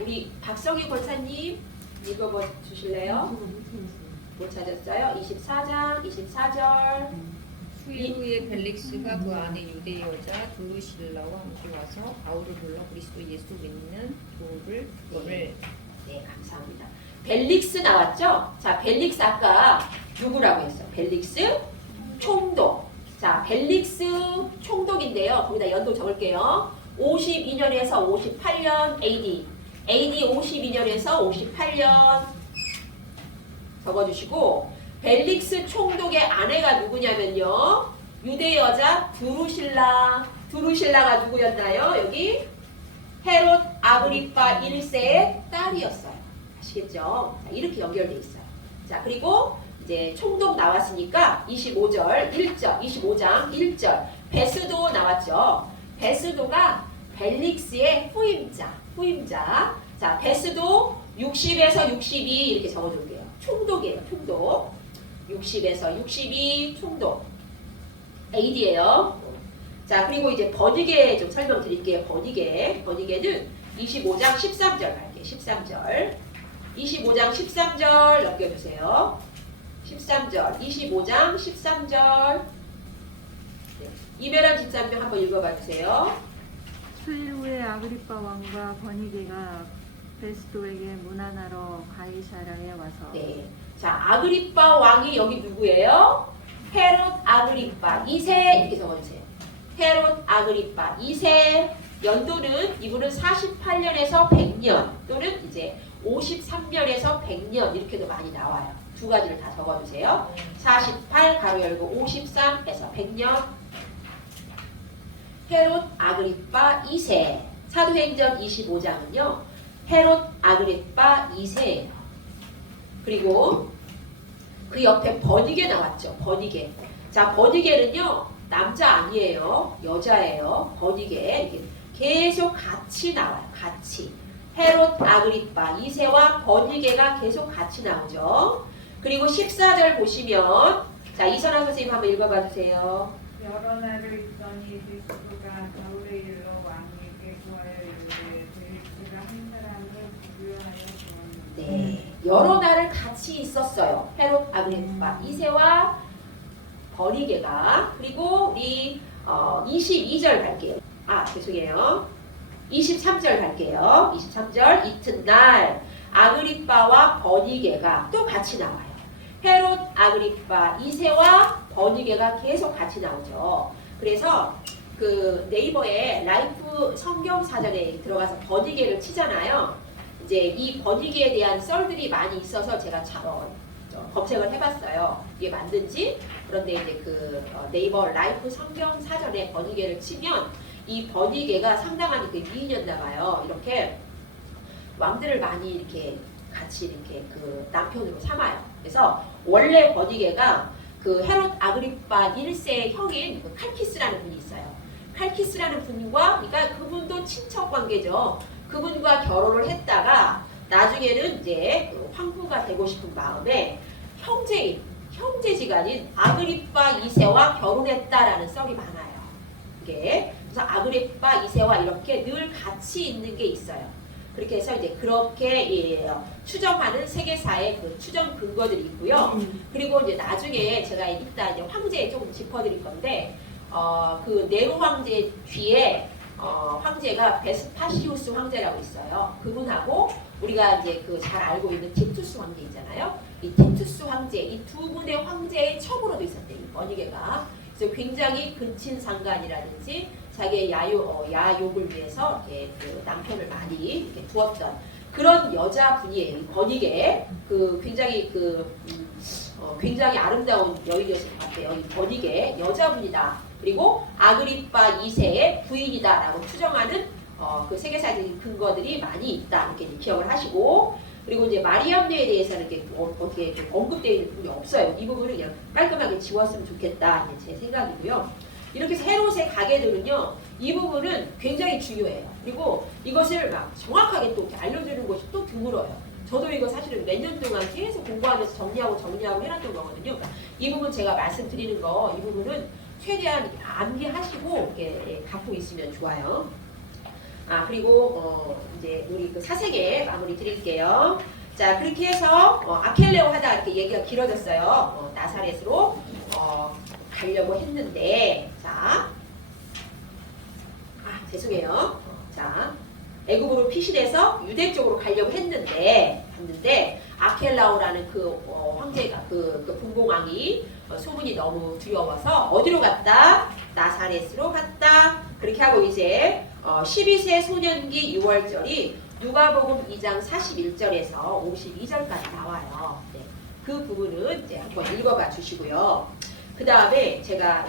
우리 박성희 권사님 읽어봐 주실래요? 못 찾았어요? 24장 24절. 수일 후에 벨릭스가 그 안에 유대 여자 두루실라와 함께 와서 바울을 불러 그리스도 예수 믿는 도를 네, 감사합니다. 벨릭스 나왔죠? 자, 벨릭스 아까 누구라고 했어요? 벨릭스 총독. 자, 벨릭스 총독인데요. 거기다 연도 적을게요. 52년에서 58년 AD 52년에서 58년 적어주시고 벨릭스 총독의 아내가 누구냐면요. 유대 여자 두루실라가 누구였나요? 여기 헤롯 아그리파 1세의 딸이었어요. 아시겠죠? 자, 이렇게 연결돼 있어요. 자, 그리고 이제 총독 나왔으니까 25절 1절 25장 1절 베스도 나왔죠. 베스도가 벨릭스의 후임자. 후임자. 자, 베스도 60에서 62 이렇게 적어줄게요. 총독이에요. 총독. 60에서 62 총독. AD예요. 자, 그리고 이제 번이계 좀 설명드릴게요. 번이계는 25장 13절 갈게요. 13절. 25장 13절 넘겨주세요. 13절. 25장 13절. 네. 이메란 집사님 한번 읽어봐 주세요. 수일 후에 아그리빠 왕과 버니게가 베스도에게 문안하러 가이사라에 와서 네. 자, 아그리빠 왕이 여기 누구예요? 헤롯 아그리빠 2세 이렇게 적어주세요. 헤롯 아그리빠 2세. 연도는 이분은 48년에서 100년 또는 이제 53년에서 100년 이렇게도 많이 나와요. 두 가지를 다 적어주세요. 48 가로 열고 53에서 100년. 헤롯 아그리빠 2세. 사도행전 25장은요. 헤롯 아그리빠 2세예요. 그리고 그 옆에 버니게 나왔죠. 버니게. 자, 버니게는요. 남자 아니에요. 여자예요. 버니게. 이렇게 계속 같이 나와요. 같이. 헤롯 아그리빠 2세와 버니게가 계속 같이 나오죠. 그리고 14절 보시면 자, 이선아 선생님 한번 읽어봐 주세요. 여러 날을 있더니 베스도가 바울의 일로 왕에게 구하여 이르되 벨리스가 한 사람을 구류하여 주었는데 네. 여러 날을 같이 있었어요. 헤롯 아그리빠 2세와 버니게가. 그리고 우리 22절 갈게요. 아, 죄송해요. 23절 갈게요. 23절 이튿날 아그리빠와 버니게가 또 같이 나와요. 헤롯 아그리빠 2세와 버니게가 계속 같이 나오죠. 그래서 그 네이버에 라이프 성경 사전에 들어가서 버니게를 치잖아요. 이제 이 버니게에 대한 썰들이 많이 있어서 제가 검색을 해봤어요. 이게 맞는지. 그런데 이제 그 네이버 라이프 성경 사전에 버니게를 치면 이 버니게가 상당한 그 미인이었나 봐요. 이렇게 왕들을 많이 이렇게 같이 이렇게 그 남편으로 삼아요. 그래서 원래 버니게가 그 헤롯 아그리빠 1세의 형인 그 칼키스라는 분이 있어요. 칼키스라는 분과, 그러니까 그분도 친척 관계죠. 그분과 결혼을 했다가 나중에는 이제 그 황후가 되고 싶은 마음에 형제지간인 아그리빠 2세와 결혼했다라는 썰이 많아요. 이게 그래서 아그리빠 2세와 이렇게 늘 같이 있는 게 있어요. 그렇게 해서 이제 그렇게 추정하는 세계사의 그 추정 근거들이 있고요. 그리고 이제 나중에 제가 이따 이제 황제 조금 짚어드릴 건데 그 네로 황제 뒤에 황제가 베스파시우스 황제라고 있어요. 그분하고 우리가 이제 그 잘 알고 있는 티투스 황제 있잖아요. 이 티투스 황제, 이 두 분의 황제의 첩으로도 있었대요. 이 버니게가. 그래서 굉장히 근친상간이라든지 자기의 야욕을 위해서 이렇게 그 남편을 많이 이렇게 두었던 그런 여자분이에요. 이 버니게. 그 굉장히 굉장히 아름다운 여인이었을 것 같아요. 이 버니게 여자분이다. 그리고 아그리빠 2세의 부인이다라고 추정하는 그 세계사적인 근거들이 많이 있다. 이렇게 기억을 하시고, 그리고 이제 마리암네에 대해서는 이렇게 어떻게 좀 언급되어 있는 부분이 없어요. 이 부분을 그냥 깔끔하게 지웠으면 좋겠다. 제 생각이고요. 이렇게 해서 헤롯의 가게들은요, 이 부분은 굉장히 중요해요. 그리고 이것을 막 정확하게 또 알려주는 것이 또 드물어요. 저도 이거 사실은 몇 년 동안 계속 공부하면서 정리하고 해놨던 거거든요. 이 부분 제가 말씀드리는 거, 이 부분은 최대한 암기하시고 이렇게 갖고 있으면 좋아요. 아, 그리고 이제 우리 그 사색에 마무리 드릴게요. 자, 그렇게 해서 아켈레오 하다 이렇게 얘기가 길어졌어요. 나사렛으로 가려고 했는데, 자, 죄송해요. 자, 애굽으로 피신해서 유대 쪽으로 가려고 했는데 아켈라오라는 그 황제가 그 분봉왕이 소문이 너무 두려워서 어디로 갔다? 나사렛으로 갔다. 그렇게 하고 이제 12세 소년기 6월절이 누가복음 2장 41절에서 52절까지 나와요. 네. 그 부분은 이제 한번 읽어봐 주시고요. 그 다음에 제가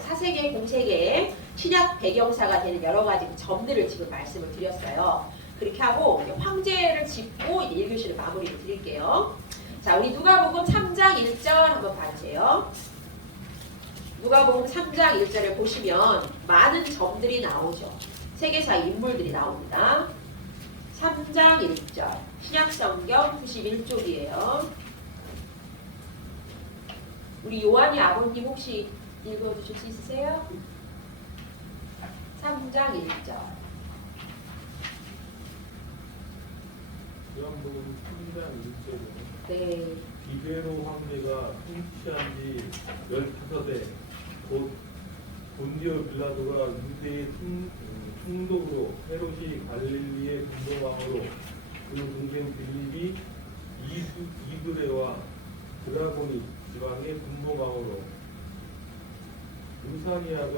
사세계 공세계의 신약 배경사가 되는 여러 가지 점들을 지금 말씀을 드렸어요. 그렇게 하고 황제를 짚고 이제 1교시를 마무리를 드릴게요. 자, 우리 누가복음 3장 1절 한번 봐주세요. 누가복음 3장 1절을 보시면 많은 점들이 나오죠. 세계사 인물들이 나옵니다. 3장 1절. 신약성경 91쪽이에요. 우리 요한이 아버님 혹시 읽어주실 수 있으세요? 3장 1절. 요한복음 3장 1절에 네. 디베로 황제가 통치한 지 15해 곧 본디오 빌라도가 유대의 총독으로 헤롯이 갈릴리의 분봉왕으로 그 동생 빌립이 이브레와 드라고니 지방의 분봉왕으로 루사니아가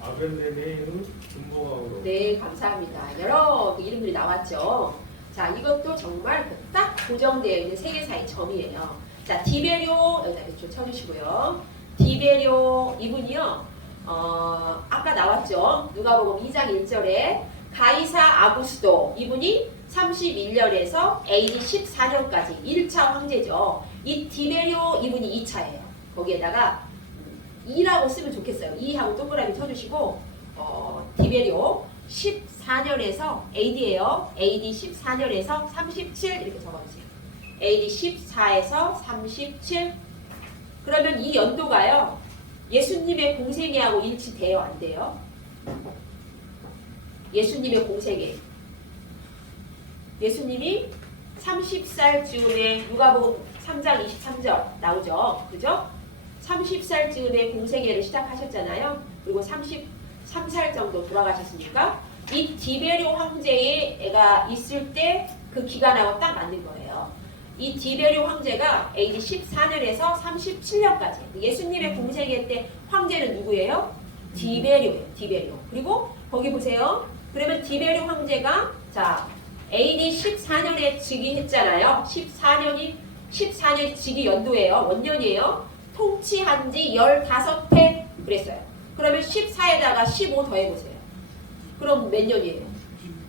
아벨레네의 분봉왕으로 네, 감사합니다. 여러 그 이름들이 나왔죠. 자, 이것도 정말 딱 고정되어 있는 세계사의 점이에요. 자, 디베료 여기다 이렇게 쳐주시고요. 디베료 이분이요. 아까 나왔죠. 누가복음 2장 1절에 가이사 아구스도 이분이 31년에서 AD 14년까지 1차 황제죠. 이 디베료 이분이 2차예요. 거기에다가 2라고 쓰면 좋겠어요. 2하고 동그라미 쳐주시고 디베료 14년에서 AD예요. AD 14년에서 37 이렇게 적어주세요. AD 14에서 37. 그러면 이 연도가요. 예수님의 공생애하고 일치돼요? 안 돼요? 예수님의 공생애. 예수님이 30살쯤에 누가복음 3장 23절 나오죠. 그죠? 30살쯤에 공생애를 시작하셨잖아요. 그리고 33살 정도 돌아가셨으니까 이 디베료 황제의 애가 있을 때 그 기간하고 딱 맞는 거예요. 이 디베료 황제가 AD 14년에서 37년까지 예수님의 공생애 때 황제는 누구예요? 디베료예요. 디베료. 그리고 거기 보세요. 그러면 디베료 황제가 자 AD 14년에 즉위했잖아요. 14년이 즉위 연도예요. 원년이에요. 통치한 지 15해 그랬어요. 그러면 14에다가 15 더해보세요. 그럼 몇 년이에요?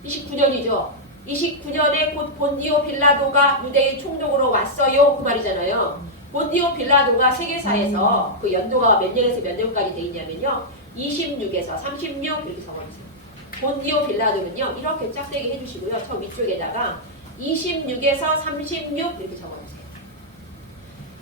29년이죠. 29년에 곧 본디오 빌라도가 유대의 총독으로 왔어요. 그 말이잖아요. 본디오 빌라도가 세계사에서 그 연도가 몇 년에서 몇 년까지 돼 있냐면요. 26에서 36 이렇게 적어주세요. 본디오 빌라도는요. 이렇게 짝대기 해주시고요. 저 위쪽에다가 26에서 36 이렇게 적어주세요.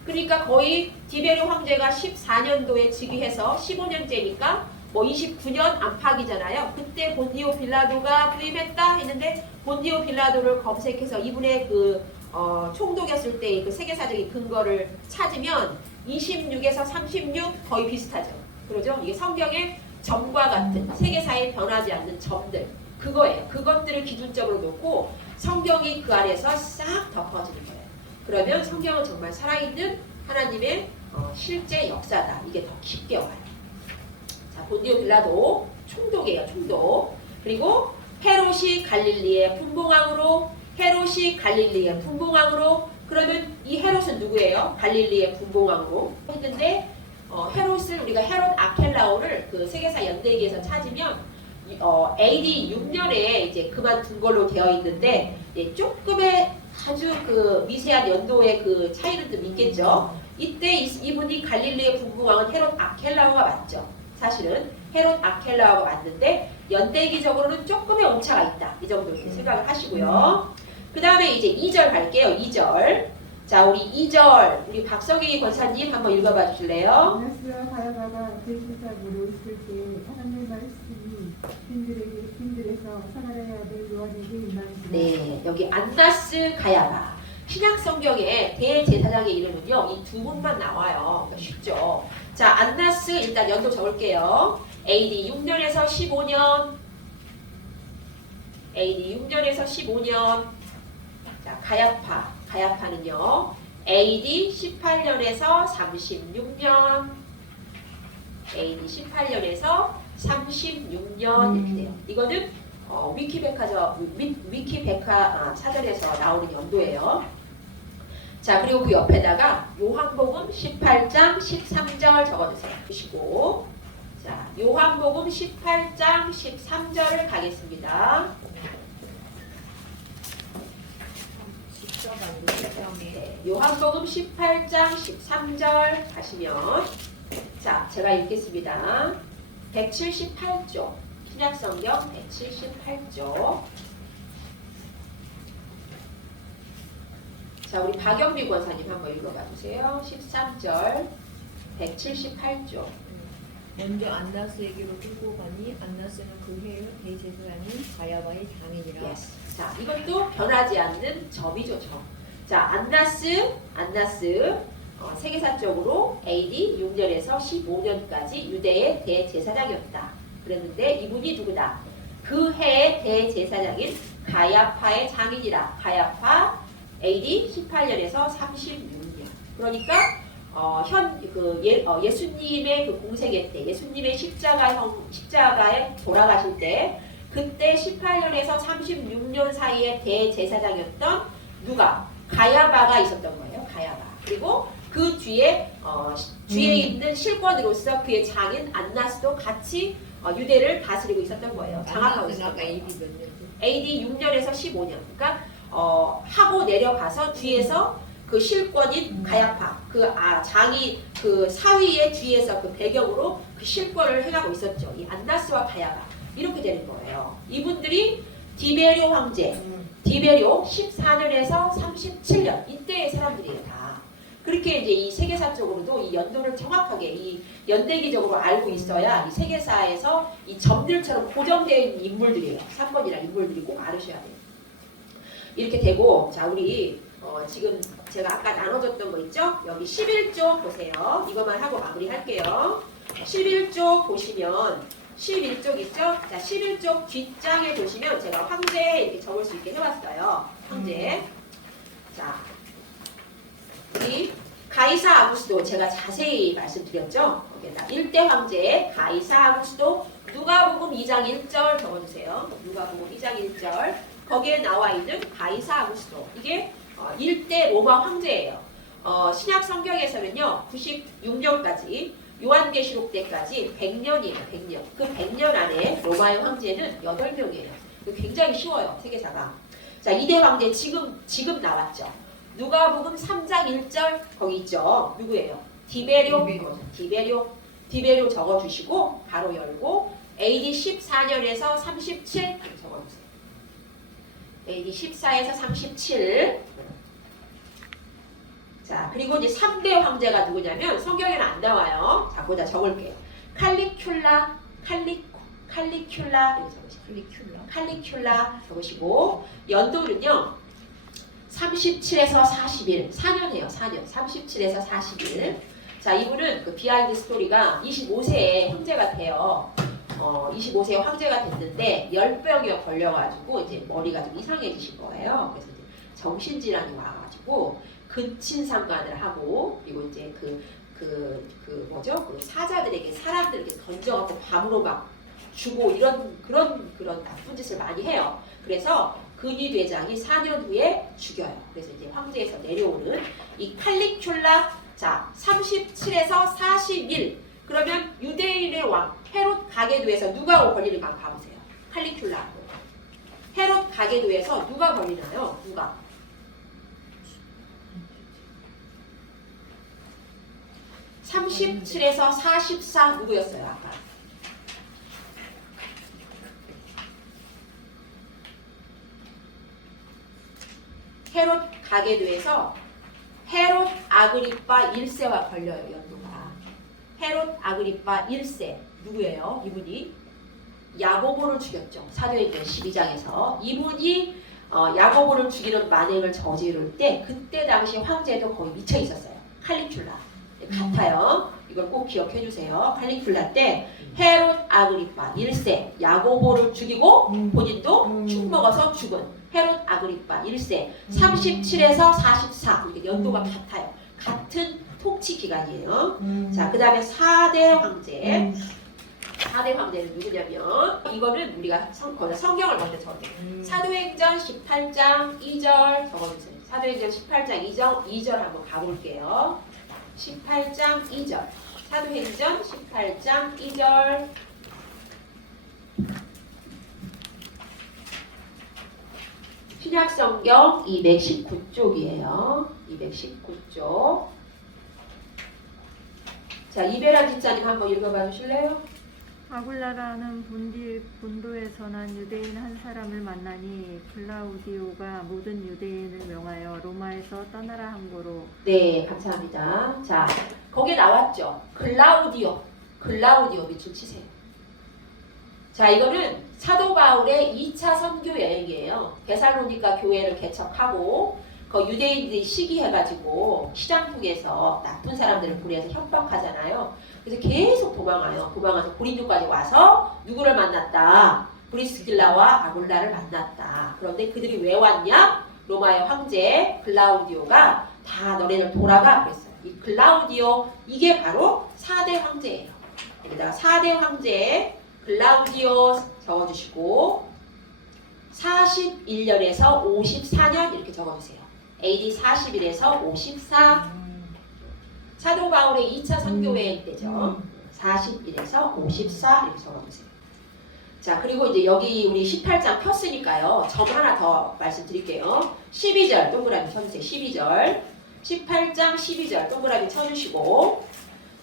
그러니까 거의 디베료 황제가 14년도에 즉위해서 15년째니까 뭐 29년 안팎이잖아요. 그때 본디오 빌라도가 부임했다 했는데 본디오 빌라도를 검색해서 이분의 그 총독이었을 때의 그 세계사적인 근거를 찾으면 26에서 36 거의 비슷하죠. 그러죠? 이게 성경의 점과 같은 세계사에 변하지 않는 점들 그거예요. 그것들을 기준점으로 놓고 성경이 그 안에서 싹 덮어지는 거예요. 그러면 성경은 정말 살아있는 하나님의 실제 역사다. 이게 더 깊게 와요. 자, 본디오 빌라도 총독이에요. 총독. 그리고 헤롯이 갈릴리의 분봉왕으로 그러면 이 헤롯은 누구예요? 갈릴리의 분봉왕으로 했는데 헤롯을 우리가 헤롯 아켈라오를 그 세계사 연대기에서 찾으면 AD 6년에 이제 그만둔 걸로 되어 있는데 조금의 아주 그 미세한 연도의 그 차이는 좀 있겠죠. 이때 이분이 갈릴리의 분봉왕은 헤롯 아켈라오가 맞죠. 사실은 헤롯 아켈라오가 맞는데 연대기적으로는 조금의 오차가 있다. 이 정도 이렇게 생각을 하시고요. 그 다음에 이제 2절 갈게요. 2절. 자, 우리 2절 우리 박성희 권사님 한번 읽어봐 주실래요? 안나스와 가야바가 대신상으로 있을 때 하나님의 말씀이 빈들에서 사마리아의 아들 요한에게 임하니라. 네, 여기 안나스 가야바. 신약 성경에 대제사장의 이름은요, 이 두 분만 나와요. 그러니까 쉽죠. 자, 안나스 일단 연도 적을게요. AD 6년에서 15년. AD 6년에서 15년. 자, 가야파는요, AD 18년에서 36년. AD 18년에서 36년 이렇게 돼요. 이거는 위키백과 사전에서 나오는 연도예요. 자, 그리고 그 옆에다가 요한복음 18장 13절 적어주세요. 보시고, 자, 요한복음 18장 13절을 가겠습니다. 직접 안 네, 요한복음 18장 13절 가시면, 자, 제가 읽겠습니다. 178쪽, 신약성경 178쪽. 자, 우리 박영미 권사님 한번 읽어봐 주세요. 13절 178조. 먼저 안나스에게로 끌고 가니 안나스는 그 해의 대제사장인 가야바의 장인이라. Yes. 자, 이것도 변하지 않는 점이죠, 점. 자, 안나스 세계사적으로 AD 6년에서 15년까지 유대의 대제사장이었다. 그랬는데 이분이 누구다? 그 해의 대제사장인 가야파의 장인이라. 가야파 AD 18년에서 36년. 그러니까 예수님의 그 공생애 때, 예수님의 십자가에 돌아가실 때, 그때 18년에서 36년 사이에 대제사장이었던 누가? 가야바가 있었던 거예요. 가야바. 그리고 그 뒤에 있는 실권으로서 그의 장인 안나스도 같이 유대를 다스리고 있었던 거예요. 장악하고 있었던 아까 거예요. AD 몇 년? AD 6년에서 15년. 그러니까 하고 내려가서 뒤에서 그 실권인 가야파, 장이 그 사위의 뒤에서 그 배경으로 그 실권을 해가고 있었죠. 이 안나스와 가야바 이렇게 되는 거예요. 이분들이 디베rio 황제, 디베rio 14년에서 37년 이때의 사람들이에요. 다. 그렇게 이제 이 세계사적으로도 이 연도를 정확하게 이 연대기적으로 알고 있어야 이 세계사에서 이 점들처럼 고정되어 있는 인물들이에요. 사건이나 인물들이 꼭 알으셔야 돼요. 이렇게 되고, 자, 우리 지금 제가 아까 나눠줬던 거 있죠? 여기 11쪽 보세요. 이것만 하고 마무리할게요. 11쪽 보시면 11쪽 있죠? 자, 11쪽 뒷장에 보시면 제가 황제 이렇게 적을 수 있게 해왔어요. 황제. 자, 우리 가이사 아구스도 제가 자세히 말씀드렸죠? 거기에다 1대 황제 가이사 아구스도 누가복음 2장 1절 적어주세요. 누가복음 2장 1절. 거기에 나와 있는 가이사 아구스도. 이게 1대 로마 황제예요. 신약 성경에서는요. 96년까지 요한계시록 때까지 100년이에요. 100년. 그 100년 안에 로마의 황제는 8명이에요. 굉장히 쉬워요. 세계사가. 자, 2대 황제 지금 나왔죠. 누가복음 3장 1절 거기 있죠. 누구예요? 디베rio 적어주시고 바로 열고 AD 14년에서 37 적어주세요. AD 14에서 37. 자, 그리고 이제 3대 황제가 누구냐면 성경에는 안 나와요. 자, 보자 적을게요. 칼리큘라 이렇게 적으시고. 칼리큘라 적으시고 연도는요. 37에서 41. 4년이에요. 4년. 37에서 41. 자, 이분은 그 비하인드 스토리가 25세에 황제가 돼요. 25세에 황제가 됐는데 열병에 걸려가지고 이제 머리가 좀 이상해지신 거예요. 그래서 이제 정신질환이 와가지고 근친상간을 하고 그리고 이제 그 사자들에게 사람들에게 던져갖고 밤으로 막 주고 그런 나쁜 짓을 많이 해요. 그래서 근위대장이 4년 후에 죽여요. 그래서 이제 황제에서 내려오는 이 칼리큘라 자 37에서 41 그러면 유대인의 왕 헤롯 가게도에서 누가 걸리는가 봐보세요. 칼리큘라 헤롯 가게도에서 누가 걸리나요? 누가? (37에서 44) 누구였어요 아까? 헤롯 가게도에서 헤롯 아그리파 1세와 걸려요. 연도가. 헤롯 아그리파 1세 누구예요? 이분이 야고보를 죽였죠. 사도행전 12장에서 이분이 야고보를 죽이는 만행을 저지를 때 그때 당시 황제도 거의 미쳐 있었어요. 칼리큘라 같아요. 이걸 꼭 기억해 주세요. 칼리큘라 때 헤롯 아그리파 1세 야고보를 죽이고 본인도 죽 먹어서 죽은 헤롯 아그리파 1세 37에서 44 이렇게 연도가 같아요. 같은 통치 기간이에요. 자, 그 다음에 4대 황제 4대 황제는 누구냐면 이거는 우리가 성경을 먼저 적어요. 사도행전 18장 2절 적어주세요. 사도행전 18장 2절 한번 가볼게요. 18장 2절 사도행전 18장 2절 신약성경 219쪽이에요. 219쪽 자, 이베라 집사님 한번 읽어봐 주실래요? 아굴라라는 본도에서 난 유대인 한 사람을 만나니 글라우디오가 모든 유대인을 명하여 로마에서 떠나라 한 거로. 네, 감사합니다. 자, 거기에 나왔죠. 글라우디오 밑줄 치세요. 자, 이거는 사도 바울의 2차 선교 여행이에요. 데살로니가 교회를 개척하고 그 유대인들이 시기해가지고 시장통에서 나쁜 사람들을 보내서 협박하잖아요. 그래서 계속 도망와요. 도망와서 고린도까지 와서 누구를 만났다? 브리스길라와 아굴라를 만났다. 그런데 그들이 왜 왔냐? 로마의 황제 글라우디오가 다 너네는 돌아가 그랬어요. 이 글라우디오 이게 바로 4대 황제예요. 여기다가 4대 황제 글라우디오 적어주시고 41년에서 54년 이렇게 적어주세요. AD 41에서 54 사도 바울의 2차 선교여행 때죠. 41에서 54 이렇게 적어주세요. 자, 그리고 이제 여기 우리 18장 폈으니까요. 점 하나 더 말씀드릴게요. 12절 동그라미 쳐주세요. 12절 18장 12절 동그라미 쳐주시고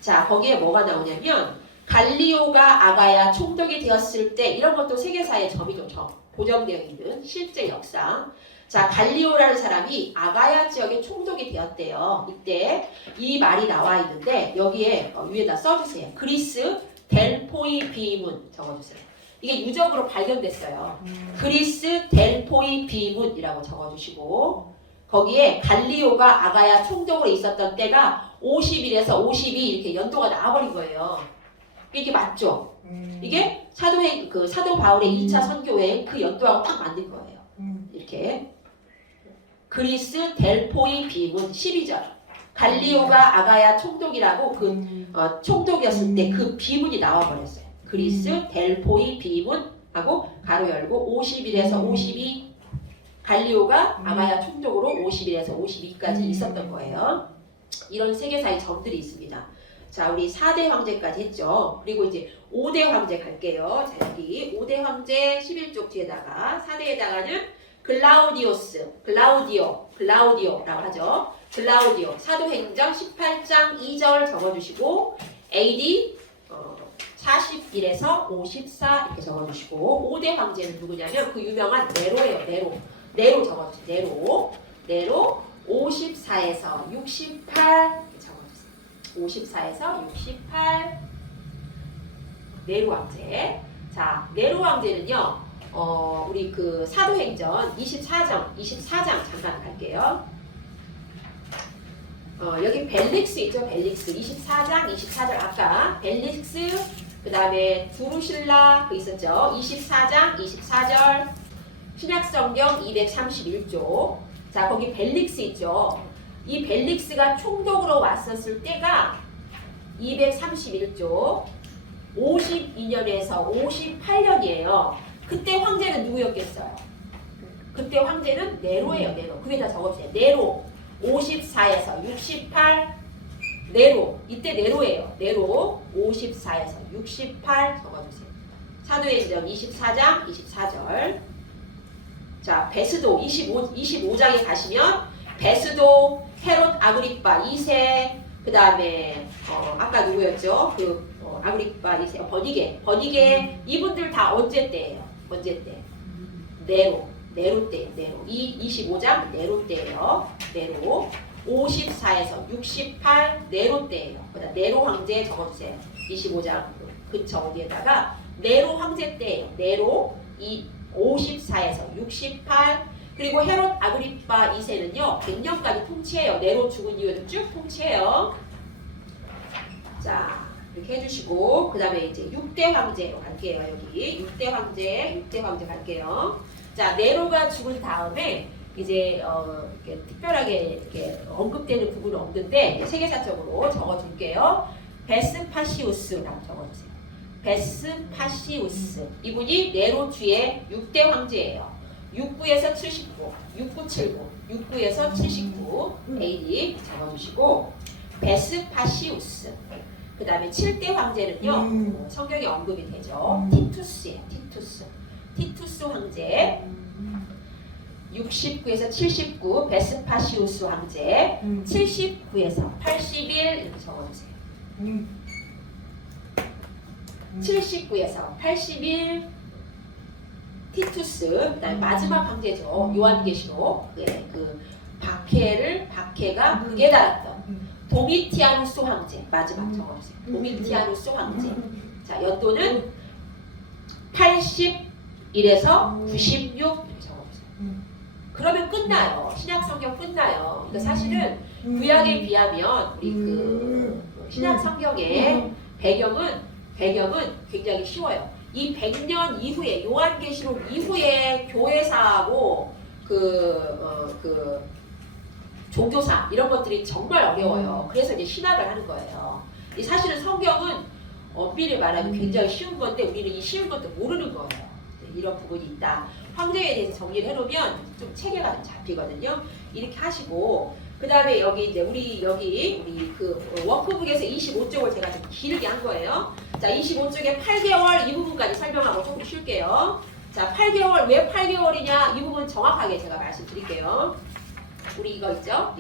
자, 거기에 뭐가 나오냐면 갈리오가 아가야 총독이 되었을 때 이런 것도 세계사의 점이 좀 고정되어 있는 실제 역사. 자, 갈리오라는 사람이 아가야 지역의 총독이 되었대요. 이때 이 말이 나와 있는데 여기에 위에다 써주세요. 그리스 델포이 비문 적어주세요. 이게 유적으로 발견됐어요. 그리스 델포이 비문이라고 적어주시고 거기에 갈리오가 아가야 총독으로 있었던 때가 51에서 52 이렇게 연도가 나와버린 거예요. 이게 맞죠? 이게 사도 바울의 2차 선교여행 그 연도하고 딱 맞는 거예요. 이렇게 그리스 델포이 비문 12절 갈리오가 아가야 총독이라고 그 총독이었을 때 그 비문이 나와버렸어요. 그리스 델포이 비문하고 가로 열고 51에서 52 갈리오가 아가야 총독으로 51에서 52까지 있었던 거예요. 이런 세계사의 점들이 있습니다. 자, 우리 4대 황제까지 했죠. 그리고 이제 5대 황제 갈게요. 자, 여기 5대 황제 11쪽 뒤에다가 4대에다가는 글라우디오라고 하죠. 글라우디오 사도행전 18장 2절 적어주시고 AD 41에서 54 이렇게 적어주시고 5대 황제는 누구냐면 그 유명한 네로예요. 네로 적어주세요. 네로 54에서 68 54에서 68 네로 황제. 자, 네로 황제는요. 우리 그 사도행전 24장 잠깐 갈게요. 여기 벨릭스 있죠? 벨릭스 24절 아까 벨릭스 그 다음에 두루실라 그 있었죠? 24절 신약성경 231쪽. 자, 거기 벨릭스 있죠? 이 벨릭스가 총독으로 왔었을 때가 231쪽 52년에서 58년이에요. 그때 황제는 누구였겠어요? 그때 황제는 네로예요. 네로. 그게다 적어주세요. 네로 54에서 68 네로. 이때 네로예요. 네로 54에서 68 적어주세요. 사도행전 24절 자, 베스도 25장에 가시면 베스도 헤롯 아그리빠 2세 그 다음에 아까 누구였죠? 아그리빠 2세 버니게 이분들 다 언제 때예요? 네로 때예요. 네로 25장 네로 때예요. 네로 54에서 68 네로 때예요. 그다음 네로 황제 적어주세요. 25장 그쵸 어디에다가 네로 황제 때예요. 네로 54에서 68 그리고 헤롯 아그리빠 2세는요 100년까지 통치해요. 네로 죽은 이후에도 쭉 통치해요. 자 이렇게 해주시고 그 다음에 이제 6대 황제로 갈게요. 여기 6대 황제 갈게요. 자 네로가 죽은 다음에 이제 이렇게 특별하게 이렇게 언급되는 부분은 없는데 세계사적으로 적어줄게요. 베스파시우스라고 적어주세요. 베스파시우스 이분이 네로 뒤에 6대 황제예요. 69에서 79, 6979, 69에서 79 AD 적어주시고 베스파시우스 그 다음에 7대 황제는요 성경에 언급이 되죠. 티투스예요. 티투스 황제 69에서 79 베스파시우스 황제 79에서 81 이렇게 적어주세요. 79에서 81 티투스, 그다음에 마지막 황제죠. 요한계시록. 네, 그 박해가 극에 달았던 도미티아누스 황제. 마지막 적어주세요. 도미티아누스 황제. 자, 연도는 81에서 96 적어주세요. 그러면 끝나요. 신약 성경 끝나요. 그러니까 사실은 구약에 비하면 우리 그 신약 성경의 배경은 굉장히 쉬워요. 이 100년 이후에 요한계시록 이후에 교회사하고 그 종교사 이런 것들이 정말 어려워요. 그래서 이제 신학을 하는 거예요. 이 사실은 성경은 엄밀히 말하면 굉장히 쉬운 건데 우리는 이 쉬운 것도 모르는 거예요. 이런 부분이 있다. 황제에 대해서 정리를 해놓으면 좀 체계가 잡히거든요. 이렇게 하시고 그 다음에 여기 이제 우리 그 워크북에서 25쪽을 제가 좀 길게 한 거예요. 자, 25쪽에 8개월 이 부분까지 설명하고 조금 쉴게요. 자, 8개월 왜 8개월이냐 이 부분 정확하게 제가 말씀드릴게요. 우리 이거 있죠?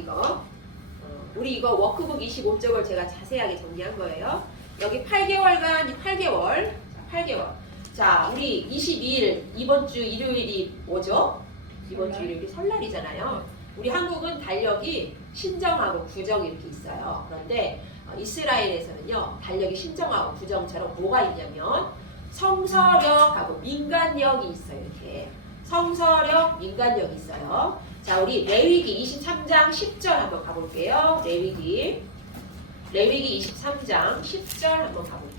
우리 이거 워크북 25쪽을 제가 자세하게 정리한 거예요. 여기 8개월간 8개월. 자, 8개월. 자, 우리 22일 이번 주 일요일이 뭐죠? 이번 주 일요일이 설날이잖아요. 우리 한국은 달력이 신정하고 부정 이렇게 있어요. 그런데 이스라엘에서는요 달력이 신정하고 부정처럼 뭐가 있냐면 성서력하고 민간력이 있어요. 이렇게 성서력, 민간력이 있어요. 자, 우리 레위기 23장 10절 한번 가볼게요. 레위기 23장 10절 한번 가볼게요.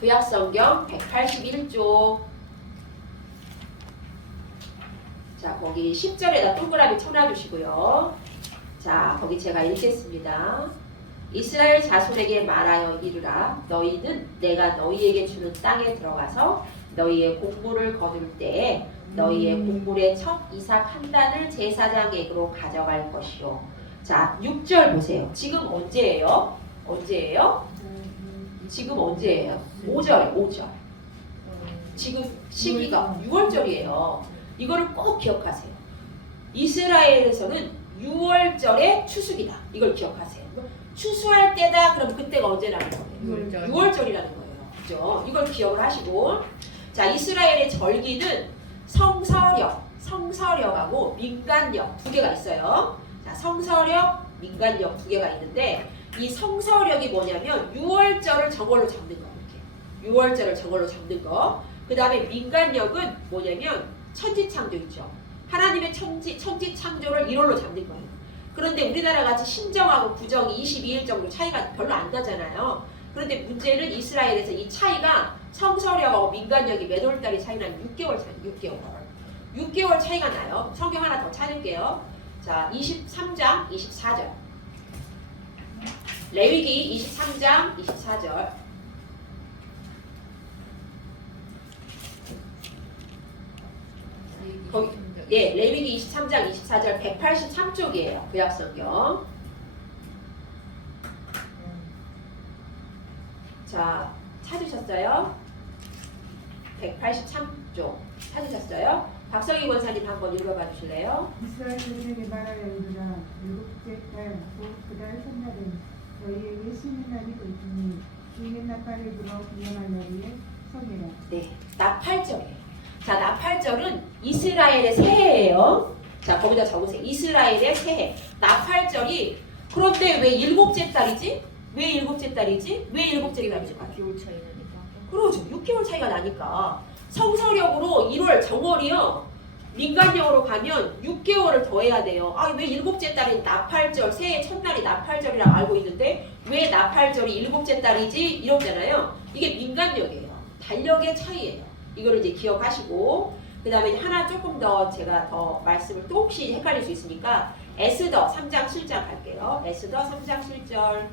구약성경 181쪽. 자, 거기 10절에다 동그라미 쳐놔주시고요. 자, 거기 제가 읽겠습니다. 이스라엘 자손에게 말하여 이르라. 너희는 내가 너희에게 주는 땅에 들어가서 너희의 곡물을 거둘 때에 너희의 곡물의 첫 이삭 한 단을 제사장에게로 가져갈 것이요. 자, 6절 보세요. 지금 언제예요? 지금 언제예요? 5절. 지금 시기가 6월절이에요. 이거를 꼭 기억하세요. 이스라엘에서는 6월절의 추수기다. 이걸 기억하세요. 추수할 때다. 그럼 그때가 언제라는 거예요? 6월절이라는 거예요. 그죠? 이걸 기억을 하시고, 자, 이스라엘의 절기는 성서력하고 민간력 두 개가 있어요. 자, 성서력, 민간력 두 개가 있는데 이 성서력이 뭐냐면 6월절을 저걸로 잡는 거. 이렇게 6월절을 저걸로 잡는 거. 그 다음에 민간력은 뭐냐면 천지창조 있죠. 하나님의 천지창조를 1월로 잡는 거예요. 그런데 우리나라 같이 신정하고 부정이 22일 정도 차이가 별로 안 나잖아요. 그런데 문제는 이스라엘에서 이 차이가 성서력하고 민간력이 몇 월달이 차이 나면 6개월 차이, 6개월 차이가 나요. 성경 하나 더 찾을게요. 자, 23장 24절. 레위기 23장 24절. 거기, 예, 레위기 23장 24절 183쪽이에요. 구약성경. 자, 찾으셨어요? 183쪽 찾으셨어요? 박성희 권사님 한번 읽어봐 주실래요? 이스라엘 자손에게 말하여 이르라. 일곱째 달 곧 그달 첫날은 너희에게 쉬는 날이 될 테니 주인의 나팔을 불어 기념할 날에 서게라. 네, 나팔절이에요. 자, 나팔절은 이스라엘의 새해예요. 자, 거기다 적으세요. 이스라엘의 새해. 나팔절이 그런데 왜 일곱째 달이지? 왜 일곱째 달이지? 왜 일곱째 달이지? 6개월 차이 나니까. 그러죠. 6개월 차이가 나니까. 성서력으로 1월 정월이요. 민간력으로 가면 6개월을 더 해야 돼요. 아, 왜 일곱째 달인 나팔절, 새해 첫날이 나팔절이라고 알고 있는데 왜 나팔절이 일곱째 달이지? 이러잖아요. 이게 민간력이에요. 달력의 차이예요. 이거를 이제 기억하시고, 그 다음에 하나 조금 더 제가 더 말씀을 또 혹시 헷갈릴 수 있으니까 에스더 3장 7장 갈게요. 에스더 3장 7절.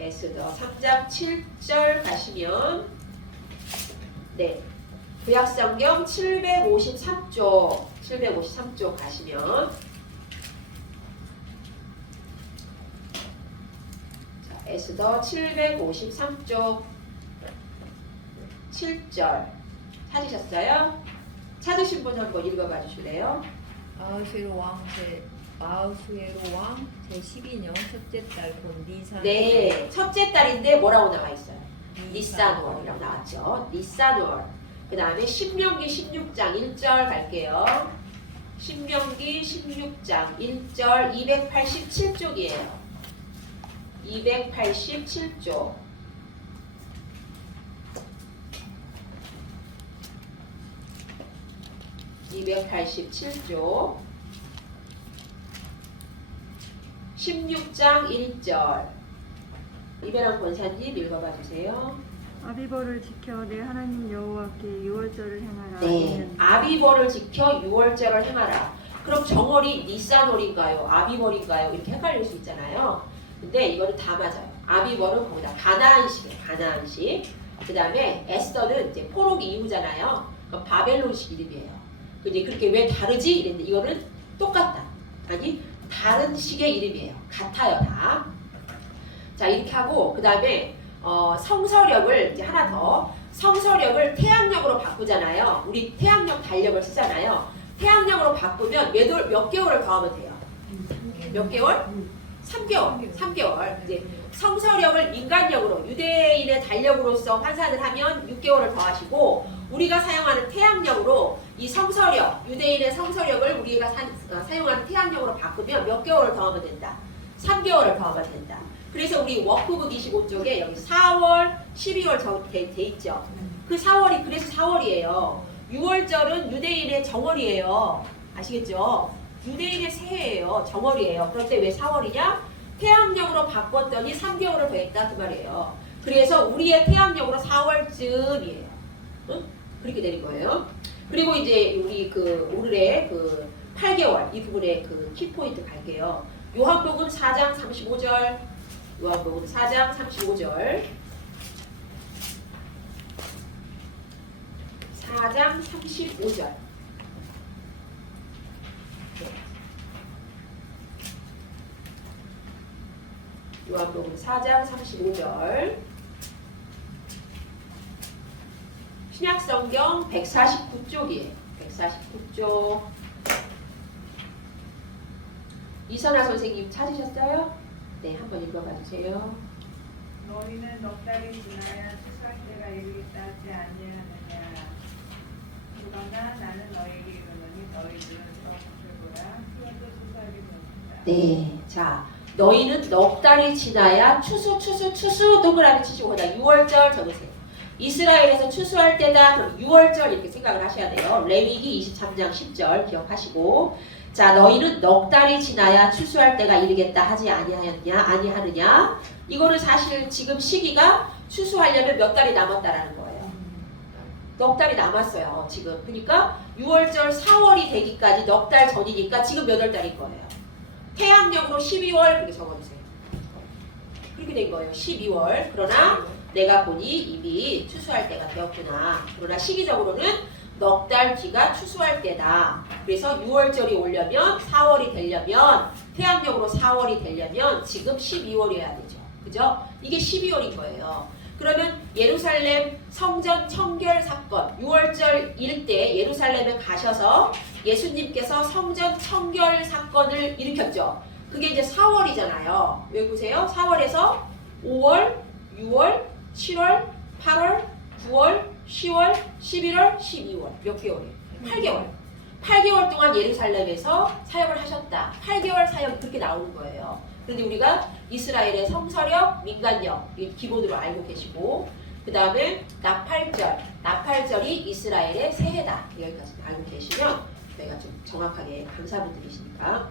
에스더 3장 7절 가시면, 네, 구약성경 753쪽 가시면, 자, 에스더 753쪽 7절 찾으셨어요? 찾으신 분 한번 읽어봐 주실래요? 아하수에로 왕 제12년 첫째 달 본 니산. 네, 첫째 달인데 뭐라고 나와 있어요? 니산월이라고 나왔죠. 니산월. 그 다음에 신명기 16장 1절 갈게요. 신명기 16장 1절 287쪽이에요. 287쪽. (287쪽) 16장 1절 이베란 권사님 읽어봐 주세요. 아비보를 지켜 내 하나님 여호와께 유월절을 행하라. 네, 아비벌을 지켜 유월절을 행하라. 그럼 정월이 니산월인가요? 아비벌인가요? 이렇게 헷갈릴 수 있잖아요. 근데 이거는 다 맞아요. 아비벌은 거기다 가나안식이에요. 가나안식. 그 다음에 에스더는 이제 포로기 이후잖아요. 그럼 바벨론식 이름이에요. 근데 그렇게 왜 다르지? 이랬는데 이거는 똑같다. 아니 다른 식의 이름이에요. 같아요 다. 자 이렇게 하고 그 다음에 성서력을 이제 하나 더 성서력을 태양력으로 바꾸잖아요. 우리 태양력 달력을 쓰잖아요. 태양력으로 바꾸면 몇 개월을 더하면 돼요? 몇 개월? 3개월. 3개월. 이제 성서력을 인간력으로 유대인의 달력으로서 환산을 하면 6개월을 더하시고 우리가 사용하는 태양력으로 이 성서력, 유대인의 성서력을 우리가 사용하는 태양력으로 바꾸면 몇 개월을 더하면 된다? 3개월을 더하면 된다. 그래서 우리 워크북 25쪽에 여기 4월, 12월 돼 있죠. 그 4월이 그래서 4월이에요. 6월절은 유대인의 정월이에요. 아시겠죠? 유대인의 새해예요. 정월이에요. 그런데 왜 4월이냐? 태양력으로 바꿨더니 3개월을 더했다 그 말이에요. 그래서 우리의 태양력으로 4월쯤이에요. 응? 그렇게 되는 거예요. 그리고 이제 우리 그 오늘의 그 8개월 이 부분에 그 키포인트 갈게요. 요한복음 4장 35절. 요한복음 4장 35절. 4장 35절. 요한복음 4장 35절. 신약성경 149쪽이에요. 149쪽. 이선아 선생님 찾으셨어요? 네, 한번 읽어봐 주세요. 너희는 넉 달이 지나야 추수할 때가 이르겠다 하지 아니하느냐. 그러나 나는 너희에게 이르노니 너희들은 더 들보라 그것도 추수하게 되었다. 네, 자 너희는 넉 달이 지나야 추수 동그라미 치시고 거기다 6월절 적으세요. 이스라엘에서 추수할 때다. 그럼 6월절 이렇게 생각을 하셔야 돼요. 레위기 23장 10절 기억하시고 자 너희는 넉 달이 지나야 추수할 때가 이르겠다 하지 아니하느냐. 이거는 사실 지금 시기가 추수하려면 몇 달이 남았다라는 거예요. 넉 달이 남았어요 지금. 그러니까 6월절 4월이 되기까지 넉 달 전이니까 지금 몇 월 달인 거예요. 태양력으로 12월 그렇게 적어주세요. 그렇게 된 거예요. 12월. 그러나 내가 보니 이미 추수할 때가 되었구나. 그러나 시기적으로는 넉 달 뒤가 추수할 때다. 그래서 6월절이 오려면 4월이 되려면 태양력으로 4월이 되려면 지금 12월이어야 되죠. 그죠? 이게 12월인 거예요. 그러면 예루살렘 성전 청결 사건 6월절일 때 예루살렘에 가셔서 예수님께서 성전 청결 사건을 일으켰죠. 그게 이제 4월이잖아요. 왜 보세요? 4월에서 5월, 6월, 7월, 8월, 9월, 10월, 11월, 12월 몇 개월이에요? 8개월. 8개월 동안 예루살렘에서 사역을 하셨다. 8개월 사역 그렇게 나오는 거예요. 그런데 우리가 이스라엘의 성서력, 민간력 기본으로 알고 계시고 그 다음에 나팔절이 이스라엘의 새해다. 여기까지 알고 계시면 저희가 좀 정확하게 감사를 드리시니까